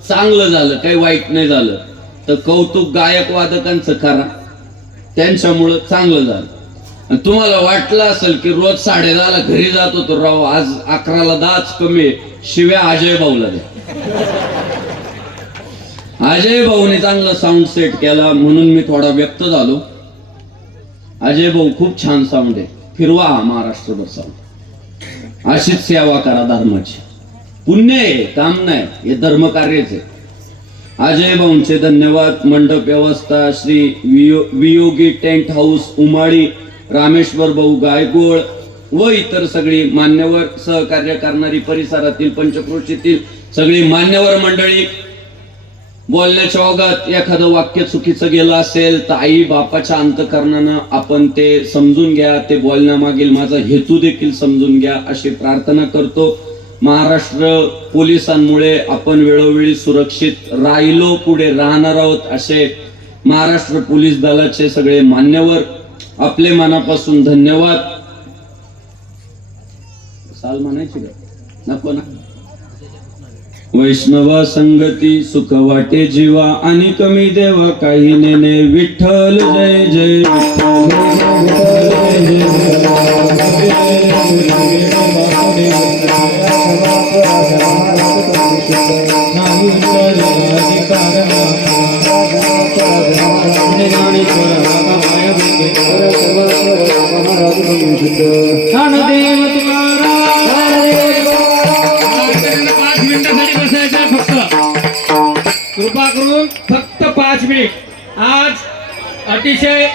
चांगलं झालं, काही वाईट नाही झालं, तर कौतुक गायक वादकांचं करा, त्यांच्यामुळं चांगलं झालं. आणि तुम्हाला वाटलं असेल की रोज 10:30ला घरी जात होतो राव, आज 11ला 10च कमी आहे, शिव्या अजय भाऊला द्या. अजय भाऊने चांगला साऊंड सेट केला म्हणून मी थोडा व्यक्त झालो. अजय भाऊ खूप छान साऊंड आहे, फिरवा हा महाराष्ट्रभर साऊंड. अशीच सेवा करा धर्माची, पुण्य आहे, काम नाही, हे धर्म कार्यच आहे. अजय भाऊंचे धन्यवाद. मंडप व्यवस्था श्री वियोगी टेंट हाऊस उमाळी, रामेश्वर भाऊ गायगोळ व इतर सगळी मान्यवर सहकार्य करणारी परिसरातील पंचक्रोशीतील सगळी मान्यवर मंडळी. बोलण्याच्या ओघात एखादं वाक्य चुकीचं गेलं असेल तर आई बापाच्या अंतःकरणानं आपण ते समजून घ्या, ते बोलण्यामागील माझा हेतू देखील समजून घ्या अशी प्रार्थना करतो. महाराष्ट्र पोलिसांमुळे आपण वेळोवेळी सुरक्षित राहिलो, पुढे राहणार आहोत असे महाराष्ट्र पोलीस दलाचे सगळे मान्यवर आपले मनापासून धन्यवाद. साल म्हणायची का नको ना. वैष्णवा संगती सुख वाटे जीवा आणि कमी देवा काही नेने विठ्ठल जय जय कृपा करून फक्त 5 मिनिट. आज अतिशय